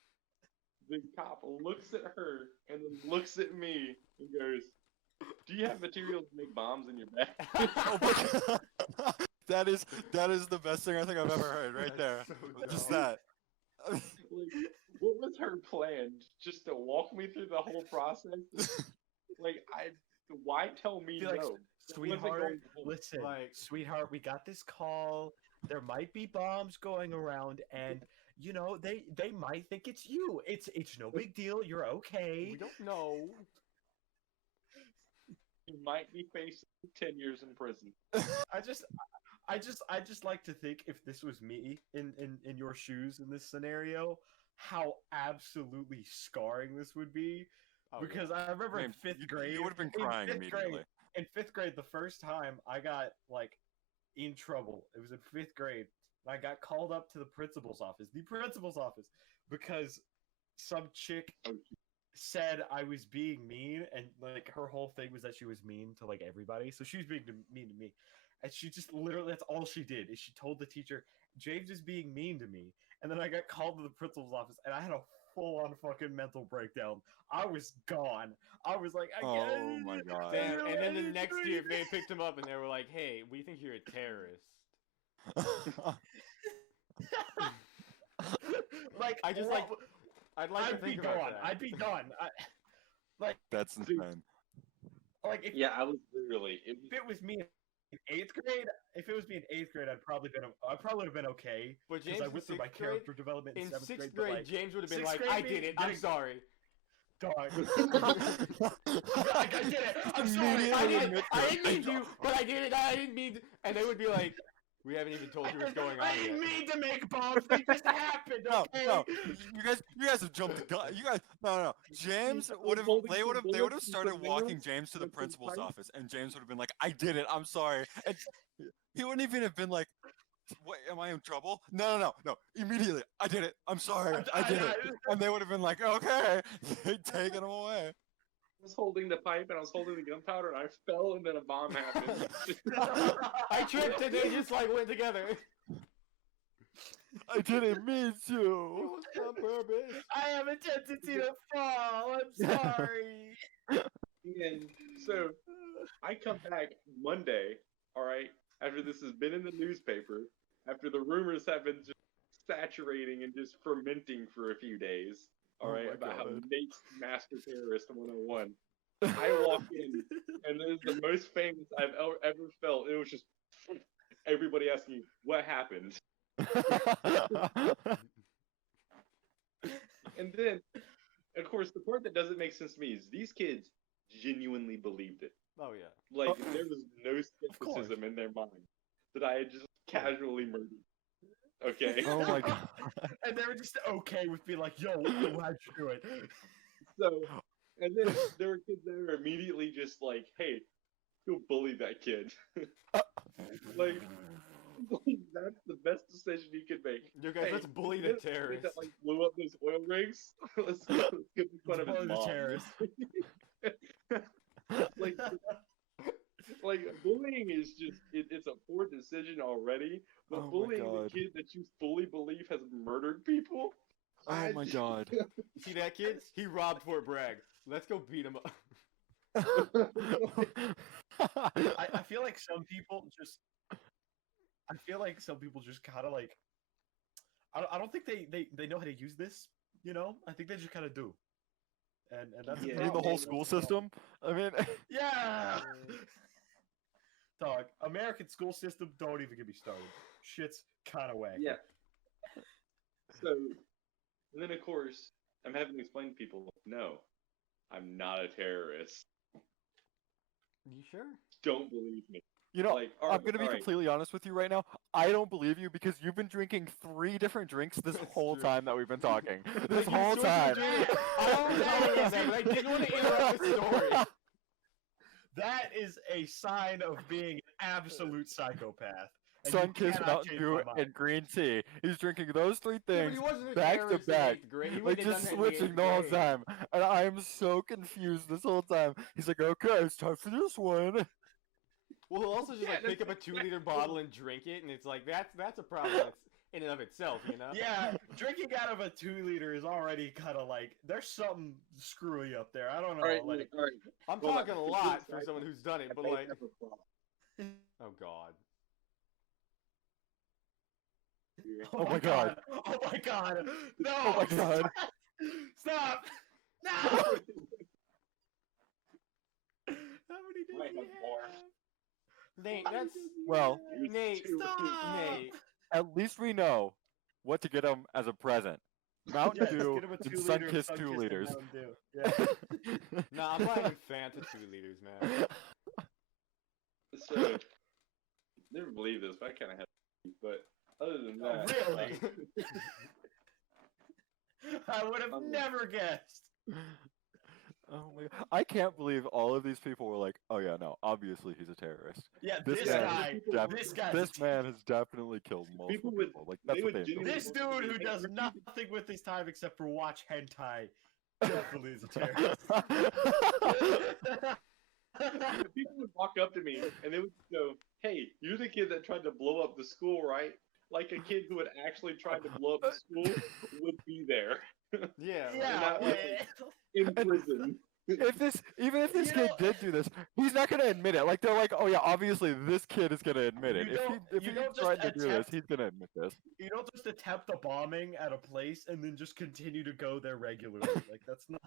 the cop looks at her and then looks at me and goes, "Do you have materials to make bombs in your bag?" Oh my god. That is the best thing I think I've ever heard right there. That's so Just dumb. that. Like, what was her plan? Just to walk me through the whole process? Like, why tell me Be no? like, That wasn't sweetheart, going to happen. listen, Like- sweetheart, we got this call. There might be bombs going around, and they might think it's you. It's no big deal. You're okay. We don't know. You might be facing 10 years in prison. I just like to think if this was me in your shoes in this scenario, how absolutely scarring this would be. Oh, Because I remember in fifth grade, You would have been in crying fifth immediately. grade- in fifth grade, the first time I got like in trouble, it was in fifth grade. I got called up to the principal's office, because some chick Oh, said I was being mean, and like her whole thing was that she was mean to like everybody. So she was being mean to me, and she just literally, that's all she did, is she told the teacher, James is being mean to me. And then I got called to the principal's office, and I had a full-on fucking mental breakdown. I was gone. I was like, Oh my god. Damn, and then the next year they picked him up and they were like, "Hey, we think you're a terrorist." like I just well, I'd like to I'd be think about gone. that. I'd be done. That's insane. Like if Yeah, I was literally. if it was me in eighth grade, I'd probably would have been okay. But Because James I in went through my sixth grade, character development in in seventh sixth grade. grade, But like, James would have been sixth like, grade, "I me did it. I'm getting- sorry. dog. I did it. I'm sorry. I Immediately didn't. I didn't mean to, but I did it. I didn't mean." And they would be like, "We haven't even told you what's going on I yet." didn't mean to make bombs. They just happened. No, Okay? no, you guys have jumped the gun. You guys, no. James would have, they would have started walking James to the principal's office, and James would have been like, "I did it. I'm sorry." And He wouldn't even have been like, "What? Am I in trouble?" No. Immediately, I did it. I'm sorry. I did it. And they would have been like, "Okay," taking him away. I was holding the pipe and I was holding the gunpowder and I fell and then a bomb happened. I tripped and they just like went together. I didn't mean It to. was on purpose. I have a tendency to fall. I'm sorry. And so I come back Monday, all right, after this has been in the newspaper, after the rumors have been just saturating and just fermenting for a few days, all Oh right, my about how God. Nate's Master Terrorist 101. I walk in, and it was the most famous I've ever felt. It was just everybody asking me, what happened? And then, of course, the part that doesn't make sense to me is these kids genuinely believed it. Oh yeah. Like, there was no course. skepticism in their mind that I had just casually murdered. Okay? Oh my God. And they were just okay with being like, yo, how'd you do it? So, and then there were kids that were immediately just like, hey, go bully that kid. like, that's the best decision you could make. You guys, Hey, let's bully the this kid terrorists. that like blew up those oil rigs. let's get in front of his Bully the mom. terrorist. like, like bullying is just it's a poor decision already. But Oh my bullying the God. kid that you fully believe has murdered people. Oh my God. See that kid? He robbed Fort Bragg. Let's go beat him up. I feel like some people just. I feel like some people just kind of like. I don't think they know how to use this. You know, I think they just kind of do. And that's Yeah. You mean the whole school system? I mean, Yeah. Dog, American school system. Don't even get me started. Shit's kind of wacky. Yeah. So, and then of course, I'm having to explain to people, no, I'm not a terrorist. You sure? Don't believe me. you know, Like, I'm gonna be completely honest with you right now. I don't believe you because you've been drinking 3 different drinks this That's whole true. time that we've been talking. This Like, you whole switched time. between- I don't know about that, but I didn't want to interrupt the story. That is a sign of being an absolute psychopath. And Sun you Kiss, cannot Mountain change Dew, my mind. and green tea. He's drinking those 3 Yeah, but things he wasn't a back to terrorist in back. 8th grade. He Like wouldn't have just done that in the switching 8th the whole grade. time, and I am so confused this whole time. He's like, "Okay, it's time for this one." Well, he'll also just Yeah, like pick up a that's 2-liter exactly- bottle and drink it, and it's like that's a problem in and of itself, you know? Yeah, drinking out of a 2-liter is already kind of like there's something screwy up there. I don't know. All right, like, all right. I'm Hold on. talking a lot for someone who's done it, but like, oh god. Oh my God. Oh my god! No! Oh my God. Stop! No! How many does Might he have more. have? Nate, How many that's does he Nate. have? Nate, Stop! Nate. At least we know what to get him as a present. Mountain Yes, Dew get him a and 2 Sun liter of Kiss Sun 2 Kissed liters. Mountain Dew. Yeah. Nah, I'm buying him Fanta 2 liters, man. So, never believe this, but I kind of have. But other than Oh, that, really? I would have never guessed. Oh my God. I can't believe all of these people were like, "Oh yeah, no, obviously he's a terrorist." Yeah, This this guy- guy. Def- This guy's this man has definitely killed multiple People would- people. Like that's they what would they genuinely- This dude who does nothing with his time except for watch hentai definitely is a terrorist. people would walk up to me and they would go, "Hey, you're the kid that tried to blow up the school, right?" Like a kid who had actually tried to blow up the school would be there Yeah. Yeah, that wait. in prison. even if this You kid know- did do this, he's not gonna admit it. Like they're like, "Oh yeah, obviously this kid is gonna admit it. You If don't- he you don't just tried to do this, attempt- he's gonna admit this." You don't just attempt a bombing at a place and then just continue to go there regularly. Like that's not,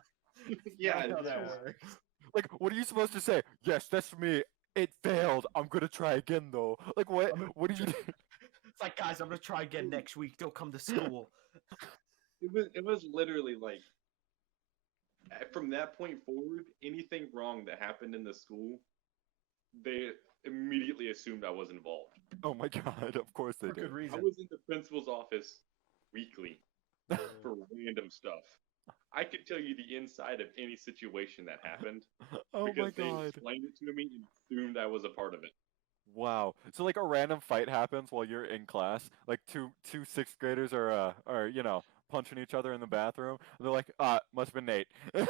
Yeah, not how that yeah. works. Like, what are you supposed to say? Yes, that's me. It failed. I'm gonna try again though. Like what? I'm gonna What do you? It's like, guys, I'm gonna try again next week. Don't come to school. It was literally like from that point forward, anything wrong that happened in the school, they immediately assumed I was involved. Oh my God! Of course they For good did. I reason. was in the principal's office weekly for random stuff. I could tell you the inside of any situation that happened Oh my because they God! explained it to me and assumed I was a part of it. Wow. So like a random fight happens while you're in class. Like two sixth graders are punching each other in the bathroom. And they're like, must have been Nate. They're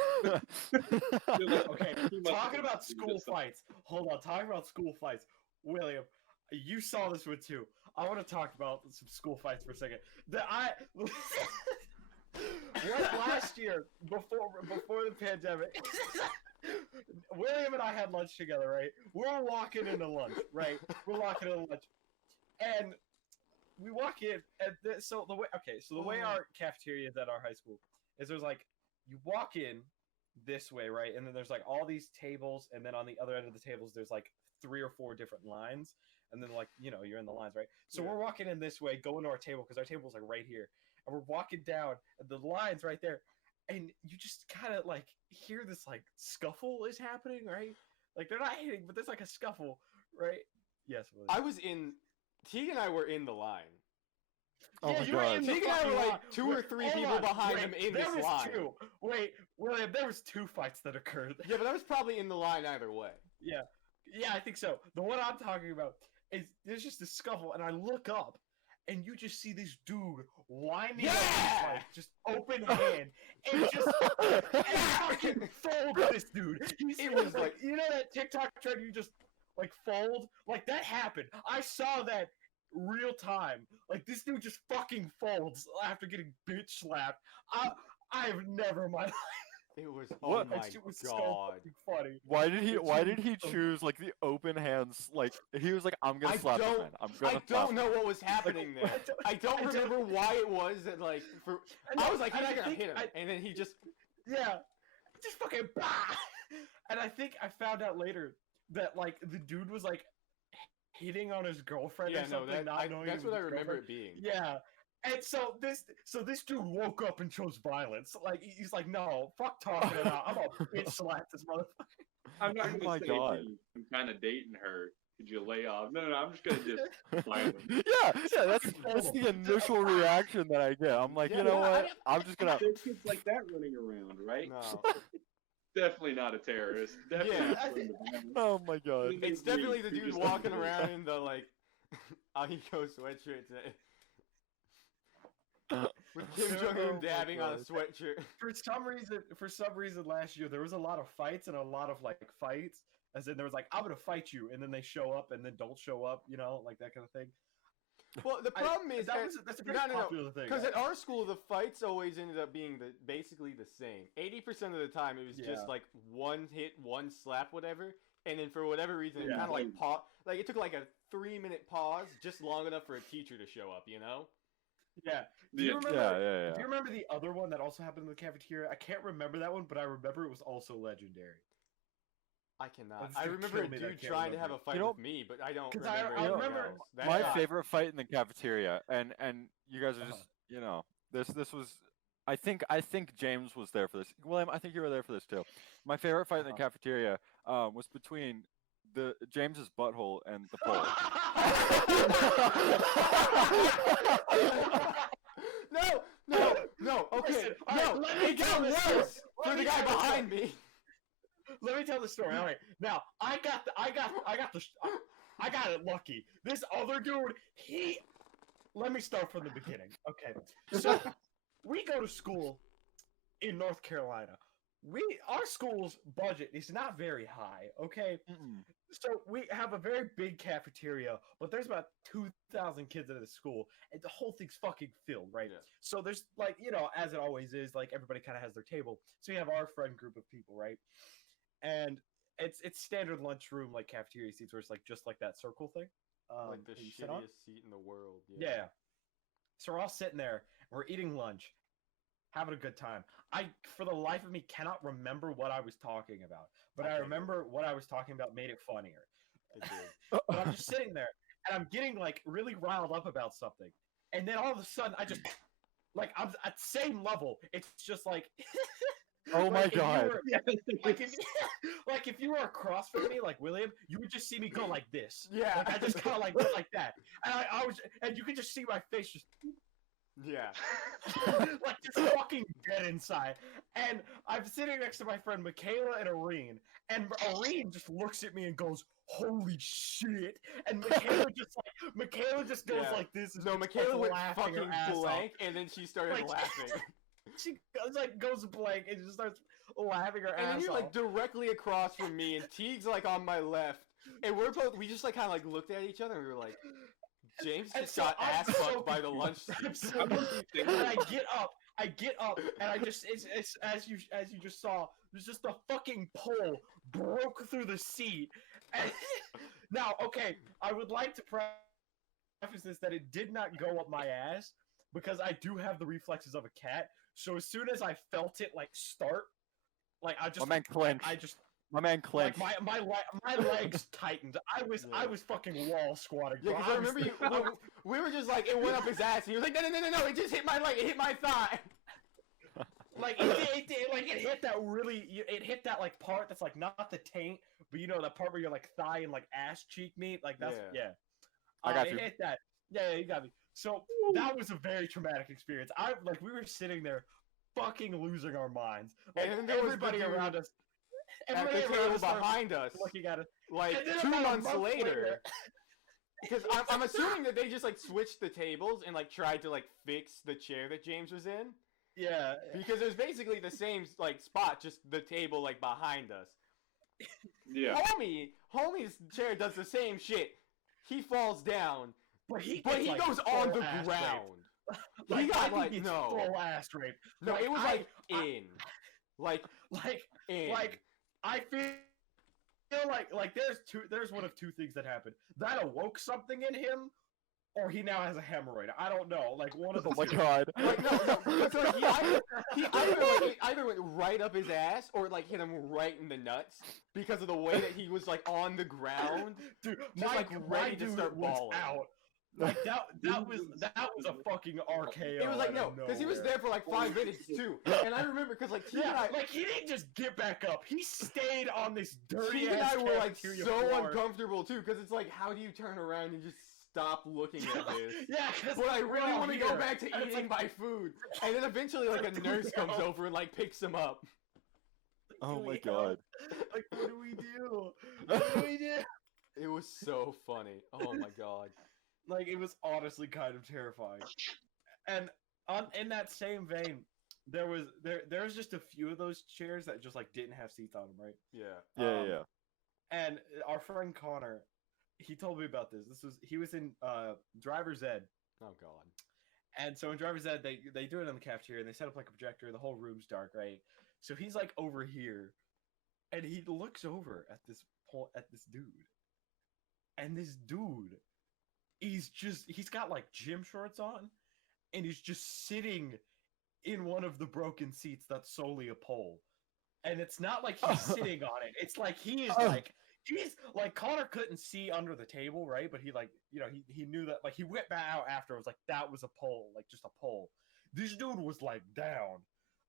like, Okay, he must talking have about been school something. fights. Hold on, talking about school fights. William, you saw this one too. I want to talk about some school fights for a second. Last year, before the pandemic, William and I had lunch together, right? We're walking into lunch, right? We're walking into lunch, and we walk in, and the way our cafeteria is at our high school is there's like you walk in this way, right? And then there's like all these tables, and then on the other end of the tables there's like 3 or 4 different lines, and then like you're in the lines, right? So Yeah. we're walking in this way, going to our table because our table's like right here, and we're walking down, and the line's right there, and you just kind of like hear this like scuffle is happening, right? Like they're not hitting, but there's like a scuffle, right? Yes, William. I was in. Teague and I were in the line. Oh Yeah, my you were god. in the Teague and I fucking were like line. 2 or 3 Hold people on, behind wait, him in there this was line. 2. Wait, William, there was 2 fights that occurred. Yeah, but I was probably in the line either way. Yeah, I think so. The one I'm talking about is there's just a scuffle, and I look up, and you just see this dude winding up his like just open hand, and just and fucking fold this dude. It was like that TikTok trend you just like fold like that happened. I saw that real time. Like this dude just fucking folds after getting bitch slapped. I have never in my life. it was. What? Oh my That shit was so god. fucking funny. Why did he choose like the open hands? Like he was like, I'm gonna I slap him, don't- man. I'm gonna I slap don't him." know what was happening there. I don't remember why it was that like for. I was like, he's gonna hit him, and then he just. Yeah, just fucking bah! And I think I found out later that like the dude was like hitting on his girlfriend Yeah, or no, something. that's what I remember it being. Yeah, and so this dude woke up and chose violence. Like he's like, no, fuck talking it out. I'm gonna bitch slap this motherfucker. I'm not Oh gonna my say God. hey, I'm kind of dating her. Could you lay off? No, I'm just gonna just violence. Yeah, that's the initial reaction that I get. I'm like, Yeah, you know yeah, what? I'm just gonna. There's kids like that running around, right? No, Definitely not a terrorist. Definitely Yeah. not going to violence. Oh my god. it's definitely the dude walking around in the like Ahiko sweatshirt today. With Kim Jong Oh Un my dabbing on a God. sweatshirt. For some reason last year there was a lot of fights and a lot of like fights. As in there was like, I'm gonna fight you, and then they show up and then don't show up, like that kind of thing. Well, the problem is That's a very no, popular thing. because at our school the fights always ended up being basically the same. 80% of the time it was Yeah. just like one hit, one slap, whatever, and then for whatever reason it Yeah. kind of like like it took like a 3-minute pause, just long enough for a teacher to show up. You know? Yeah. Do you Yeah. remember? Yeah. Do you remember the other one that also happened in the cafeteria? I can't remember that one, but I remember it was also legendary. I cannot. It's I gonna remember kill a me that I dude can't trying to have remember. a fight You know- with me, but I don't 'Cause remember. I anything remember- else. That My guy. favorite fight in the cafeteria, and you guys are just this was. I think James was there for this. William, I think you were there for this too. My favorite fight in the cafeteria was between the James's butthole and the pole. No. Okay, Listen, all right, no. let me It got tell this story. worse Let for me the guy tell this behind me. Let me tell the story. All right, now I got it lucky. This other dude, let me start from the beginning. Okay, so we go to school in North Carolina. Our school's budget is not very high. Okay, Mm-mm. so we have a very big cafeteria, but there's about 2,000 kids at the school, and the whole thing's fucking filled, right? Yeah. So there's like, as it always is, like everybody kind of has their table. So we have our friend group of people, right? And it's standard lunchroom like cafeteria seats where it's like just like that circle thing. Like the that you sit on. shittiest seat in the world. Yeah. So we're all sitting there, we're eating lunch, having a good time. I, for the life of me, cannot remember what I was talking about, but I remember what I was talking about made it funnier. It did. But I'm just sitting there, and I'm getting like really riled up about something, and then all of a sudden I just like I'm at the same level. It's just like. Oh my like if you God. were- like if you were across from me, like William, you would just see me go like this. Yeah. Like I just kind of like went like that, and I was, and you could just see my face just. Yeah. Like just fucking dead inside. And I'm sitting next to my friend Michaela and Irene, and Irene just looks at me and goes, "Holy shit!" And Michaela just goes Yeah. like this. And No, just Michaela starts went laughing her fucking ass off. blank, and then she started Like, laughing. She goes blank and just starts laughing her And ass then you're off. like directly across from me, and Teague's like on my left, and we just like kind of like looked at each other, and we were like, James And just so got I'm ass so fucked by the lunch I'm seat. so confused. And I get up, and I just it's as you just saw, there's just a fucking pole broke through the seat. And now, okay, I would like to preface this that it did not go up my ass because I do have the reflexes of a cat. So as soon as I felt it like start, like I just My man clenched. My man like clenched. my legs tightened. I was fucking wall squatting. Yeah, bro. because I remember we were just like, it went up his ass, and he was like, no, it just hit my leg, it hit my thigh. Like it hit that really, it hit that like part that's like not the taint, but you know that part where your like thigh and like ass cheek meet, like that's yeah. I got it you. hit that. Yeah, you got me. So that was a very traumatic experience. We were sitting there, fucking losing our minds. Like And then there was the everybody dude around us, At the everybody around table us started behind us, looking at us. like And then 2 about a months month later. Because I'm assuming that they just like switched the tables and like tried to like fix the chair that James was in. Yeah. Because it was basically the same like spot, just the table like behind us. Yeah. Homie's chair does the same shit. He falls down, But he but goes on the ground. He got he like gets no, full ass raped. no, Like, it was like in, like in. I feel like there's one of two things that happened. That awoke something in him, or he now has a hemorrhoid. I don't know. Like one of the Oh my two. god. Like no, so he either went right up his ass or like hit him right in the nuts because of the way that he was like on the ground, Dude, just like my ready to dude start was bawling. out. Like that was a fucking RKO. It was like out no, of because he was nowhere. there for like 5 minutes too, and I remember because like T and Yeah, I, like he didn't just get back up. He stayed on this dirty T and ass I were like cafeteria so floor. uncomfortable too, because it's like how do you turn around and just stop looking at this? Yeah, 'cause But I we're really all want to go here, back to and it's eating like, my food, and then eventually like a nurse comes No. over and like picks him up. Oh do my we god. help? Like, what do we do? What do we do? It was so funny. Oh my god. Like, it was honestly kind of terrifying. And in that same vein, there's just a few of those chairs that just like didn't have seats on them, right? Yeah. Yeah. And our friend Connor, he told me about this. He was in driver's ed. Oh god. And so in driver's ed, they do it in the cafeteria, and they set up like a projector. The whole room's dark, right? So he's like over here, and he looks over at this dude, and this dude, he's got like gym shorts on, and he's just sitting in one of the broken seats that's solely a pole, and it's not like he's sitting on it. It's like he is like. He's like Connor couldn't see under the table, right? But he like, you know, he knew that like he went back out after. It was like that was a pole, like just a pole. This dude was like down,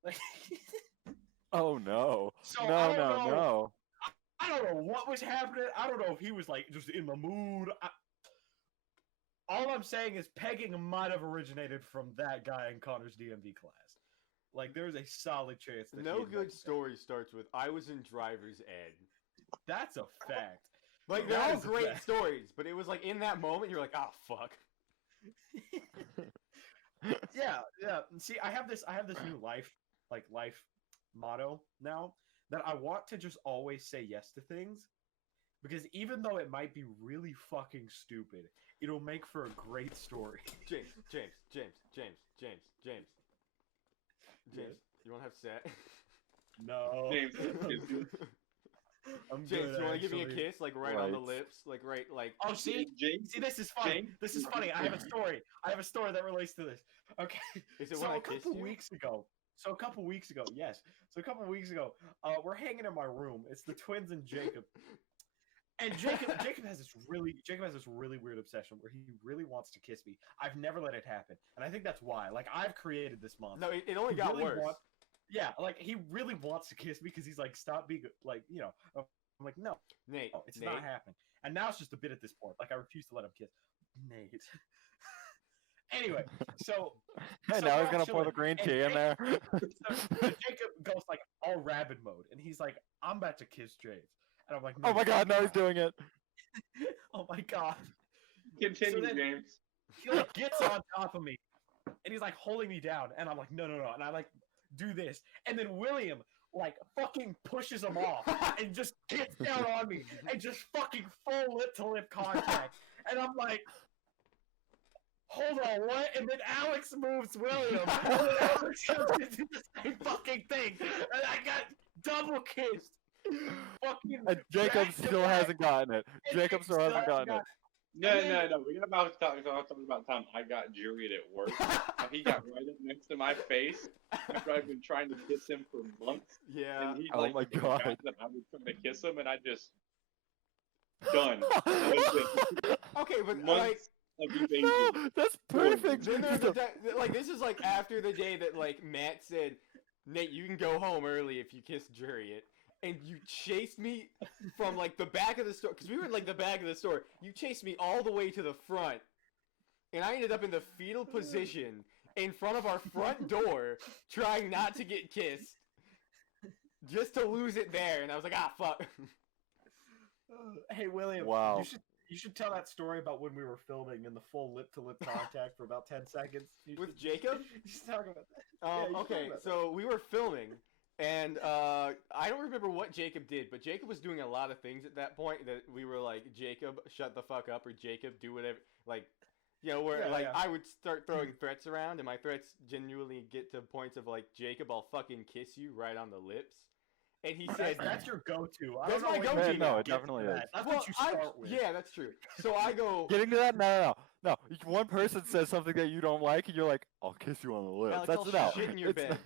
like. Oh no. So No, I don't no, know, no. I don't know what was happening. I don't know if he was like just in the mood. All I'm saying is pegging might have originated from that guy in Connor's DMV class. Like there's a solid chance that No he good story starts with I was in driver's ed. That's a fact. Like they're That all is a great fact. stories, but it was like in that moment you're like, oh fuck. Yeah. See, I have this new life motto now that I want to just always say yes to things, because even though it might be really fucking stupid, it'll make for a great story. James, you wanna have sex? No. James, I'm James, good, you wanna give me a actually. kiss? Like right on the Right. lips? Like right like Oh, see, James, this is funny. James? This is funny. I have a story. that relates to this. Okay. is it So when I a kissed couple you? weeks ago. Yes. So a couple weeks ago, we're hanging in my room. It's the twins and Jacob. And Jacob has this really weird obsession where he really wants to kiss me. I've never let it happen, and I think that's why. Like I've created this monster. No, it only He got really worse. Yeah, like he really wants to kiss me because he's like, stop being like, you know. I'm like, no, Nate, it's not happening. And now it's just a bit at this point. Like I refuse to let him kiss Nate. Anyway, so And so now we're he's all gonna pour the chilling, green and tea in there. so Jacob goes like all rabid mode, and he's like, "I'm about to kiss James," and I'm like, "No, Oh my you're god, now he's not." doing it. Oh my god. Continue, then- James. He like gets on top of me, and he's like holding me down, and I'm like, "No, no, no," and I like do this, and then William like fucking pushes him off and just gets down on me and just fucking full lip to lip contact, and I'm like, hold on, what? And then Alex moves William, and then Alex comes to do the same fucking thing, and I got double kissed. Fucking And Jacob back to still back. hasn't gotten it. And Jacob still hasn't gotten it. No, And then- no, no. We got about talking about time I got juried at work. How he got right up next to my face after I've been trying to kiss him for months. Yeah. And he Oh like my forgot God. that I was trying to kiss him, and I just done. That was it. Okay, but like, Months of evasion. No, that's perfect. then there's Just the a- like this is like after the day that like Matt said, Nate, you can go home early if you kiss Juriet, and you chased me from like the back of the store because we were in like the back of the store. You chased me all the way to the front, and I ended up in the fetal position in front of our front door, trying not to get kissed, just to lose it there. And I was like, ah, fuck. Hey William, Wow. you should tell that story about when we were filming in the full lip to lip contact for about 10 seconds. You With should- Jacob? You should talk about that. Yeah, you should Okay, talk about so we were filming, and I don't remember what Jacob did, but Jacob was doing a lot of things at that point that we were like, Jacob, shut the fuck up, or Jacob, do whatever, like, you know, where Yeah, like yeah. I would start throwing threats around, and my threats genuinely get to points of like, Jacob, I'll fucking kiss you right on the lips, and he said, That's your go-to. I That's don't know my what you go-to do now. to It get to definitely that. is. That's well, what you start with. yeah, that's true. So I go, Getting to that? No. One person says something that you don't like, and you're like, "I'll kiss you on the lips." Alex, That's I'll enough. shit in your It's- bed.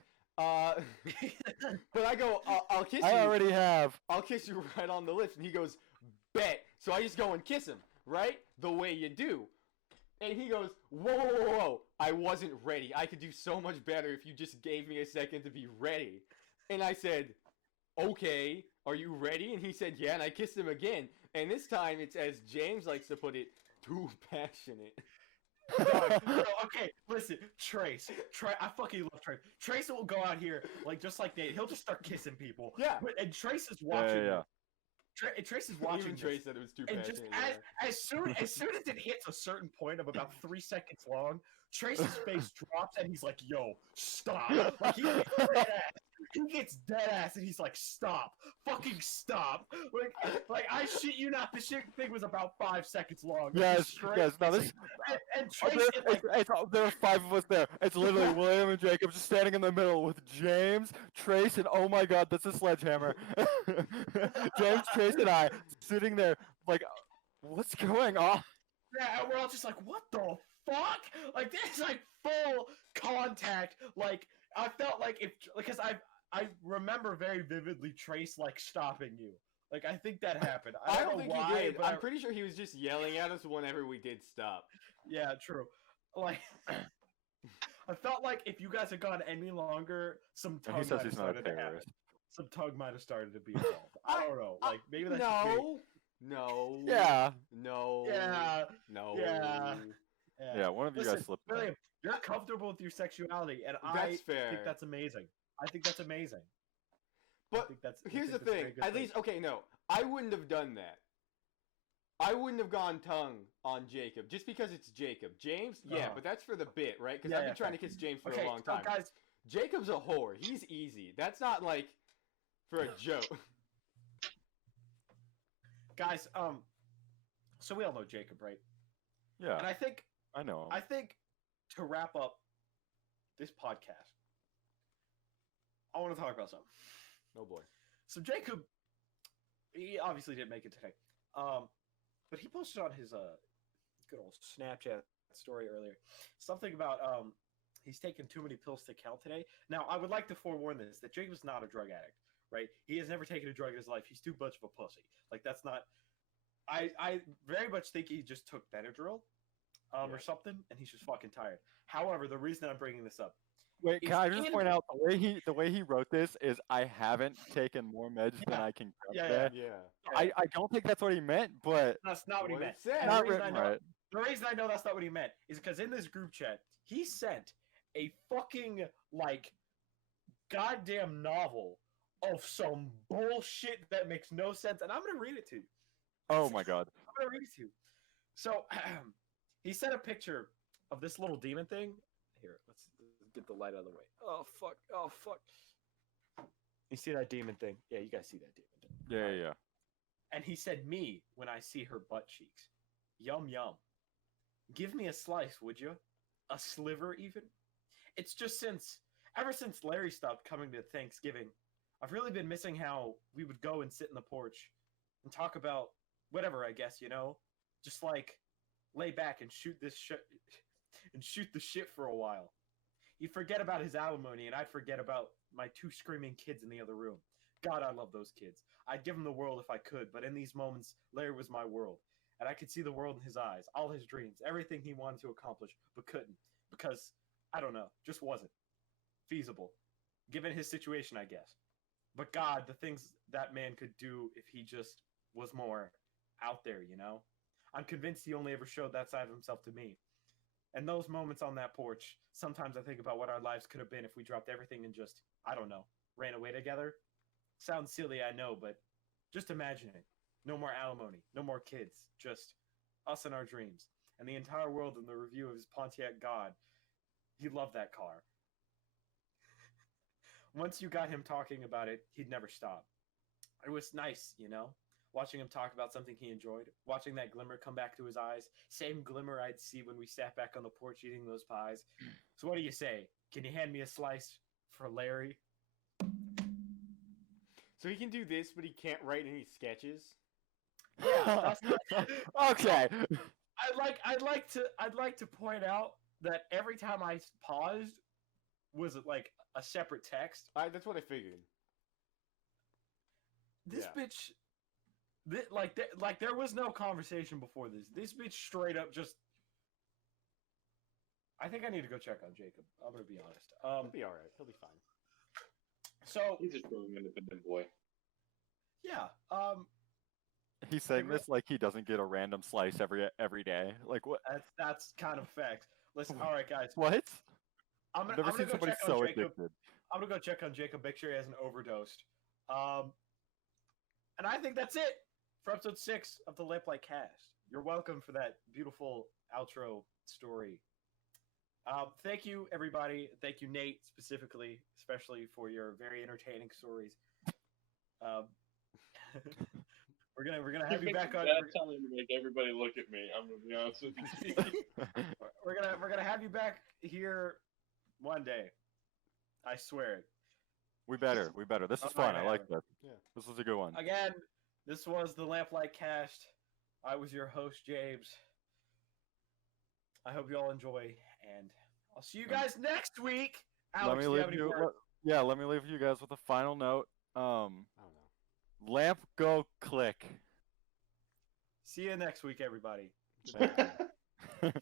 But I go, I'll kiss I you. already have. I'll kiss you right on the lips. And he goes, bet. So I just go and kiss him, right? The way you do. And he goes, whoa, whoa, whoa, whoa. I wasn't ready. I could do so much better if you just gave me a second to be ready. And I said, okay, are you ready? And he said, yeah, and I kissed him again. And this time it's, as James likes to put it, too passionate. No, okay, listen, Trace, I fucking love Trace. Trace will go out here, like, just like Nate, he'll just start kissing people. Yeah. And Trace is Yeah, watching. yeah. Trace is watching. Even this. Trace said it was too And passionate. just as soon as it hits a certain point of about 3 seconds long, Trace's face drops and he's like, "Yo, stop!" Like he gets dead ass. He gets dead ass and he's like, "Stop! Fucking stop!" Like I shit you not, the shit thing was about 5 seconds long. Yes, Straight yes. No, kissing. this. And Oh, Trace, there are 5 of us there. It's literally William and Jacob just standing in the middle with James, Trace, and oh my god, that's a sledgehammer. James, Trace, and I sitting there like, what's going on? yeah, and we're all just like, "What the fuck?" Like this, like full contact. Like I felt like because I remember very vividly Trace like stopping you. Like I think that happened. I don't, know think why, he did. but I'm pretty sure he was just yelling at us whenever we did stop. yeah, true. Like I felt like if you guys had gone any longer, some And tug he says might have he's not a started to happen. terrorist. Some tug might have started to be involved. I don't know. Like maybe that's just me. No. Yeah, No. Yeah. No. Yeah. yeah. One of you Listen, guys slipped. in. William, you're comfortable with your sexuality, and I That's fair. think that's amazing. I think that's amazing. I But think that's, I here's the think that's a thing. very good At thing. least, okay, no. I wouldn't have done that. I wouldn't have gone tongue on Jacob just because it's Jacob. James, yeah, Uh-huh. but that's for the bit, right? Because Yeah, I've been yeah, trying to fair. kiss James for Okay, a long so time. guys, Jacob's a whore. He's easy. That's not like for a joke. guys, so we all know Jacob, right? Yeah, And I think I know. to wrap up this podcast, I want to talk about something. Oh boy. So Jacob, he obviously didn't make it today, but he posted on his good old Snapchat story earlier something about he's taken too many pills to count today. Now I would like to forewarn this that Jacob's not a drug addict, right? He has never taken a drug in his life. He's too much of a pussy. Like that's not. I very much think he just took Benadryl, or Yeah. something, and he's just fucking tired. However, the reason I'm bringing this up. Wait, can I just in- point out the way he wrote this is I haven't taken more meds than Yeah. I can count Yeah, today. Yeah. I don't think that's what he meant, but That's not what he What it meant. said. And the not reason written I know- right. The reason I know that's not what he meant is because in this group chat, he sent a fucking, like, goddamn novel of some bullshit that makes no sense, and I'm gonna read it to you. Oh my god. I'm gonna read it to you. So, he sent a picture of this little demon thing. Here, let's get the light out of the way. Oh, fuck. Oh, fuck. You see that demon thing? Yeah, you guys see that demon thing. Yeah. And he said, me, when I see her butt cheeks. Yum, yum. Give me a slice, would you? A sliver, even? It's just ever since Larry stopped coming to Thanksgiving, I've really been missing how we would go and sit in the porch and talk about whatever, I guess, you know? Just, like, lay back and shoot the shit for a while. He'd forget about his alimony, and I'd forget about my 2 screaming kids in the other room. God, I love those kids. I'd give him the world if I could, but in these moments, Larry was my world. And I could see the world in his eyes, all his dreams, everything he wanted to accomplish, but couldn't. Because, I don't know, just wasn't feasible. Given his situation, I guess. But God, the things that man could do if he just was more out there, you know? I'm convinced he only ever showed that side of himself to me. And those moments on that porch, sometimes I think about what our lives could have been if we dropped everything and just, I don't know, ran away together. Sounds silly, I know, but just imagine it. No more alimony, no more kids, just us and our dreams. And the entire world in the review of his Pontiac God. He loved that car. Once you got him talking about it, he'd never stop. It was nice, you know? Watching him talk about something he enjoyed. Watching that glimmer come back to his eyes. Same glimmer I'd see when we sat back on the porch eating those pies. So what do you say? Can you hand me a slice for Larry? So he can do this, but he can't write any sketches? Yeah, Okay. I'd like to point out that every time I paused was like a separate text. That's what I figured. This Yeah. bitch, there was no conversation before this. This bitch straight up just. I think I need to go check on Jacob. I'm gonna be honest. He'll be all right. He'll be fine. So He's a strong, independent boy. yeah. He's saying this like he doesn't get a random slice every day. Like what? That's kind of facts. Listen, all right, guys. What? I'm I've gonna never seen go somebody check so on Jacob. addicted. I'm gonna go check on Jacob. Make sure he hasn't overdosed. And I think that's it for episode 6 of the LampLightCast. You're welcome for that beautiful outro story. Thank you, everybody. Thank you, Nate, specifically, especially for your very entertaining stories. We're gonna have you back on. That's telling to make everybody look at me. I'm gonna be honest with you. We're gonna have you back here one day. I swear it. We better. This is fun. I like this. Yeah. This was a good one. Again, this was the LampLightCast. I was your host, James. I hope you all enjoy, and I'll see you guys next week. Alex, do you have any words? Let me leave you guys with a final note. I don't know. Lamp go click. See you next week, everybody. Goodbye.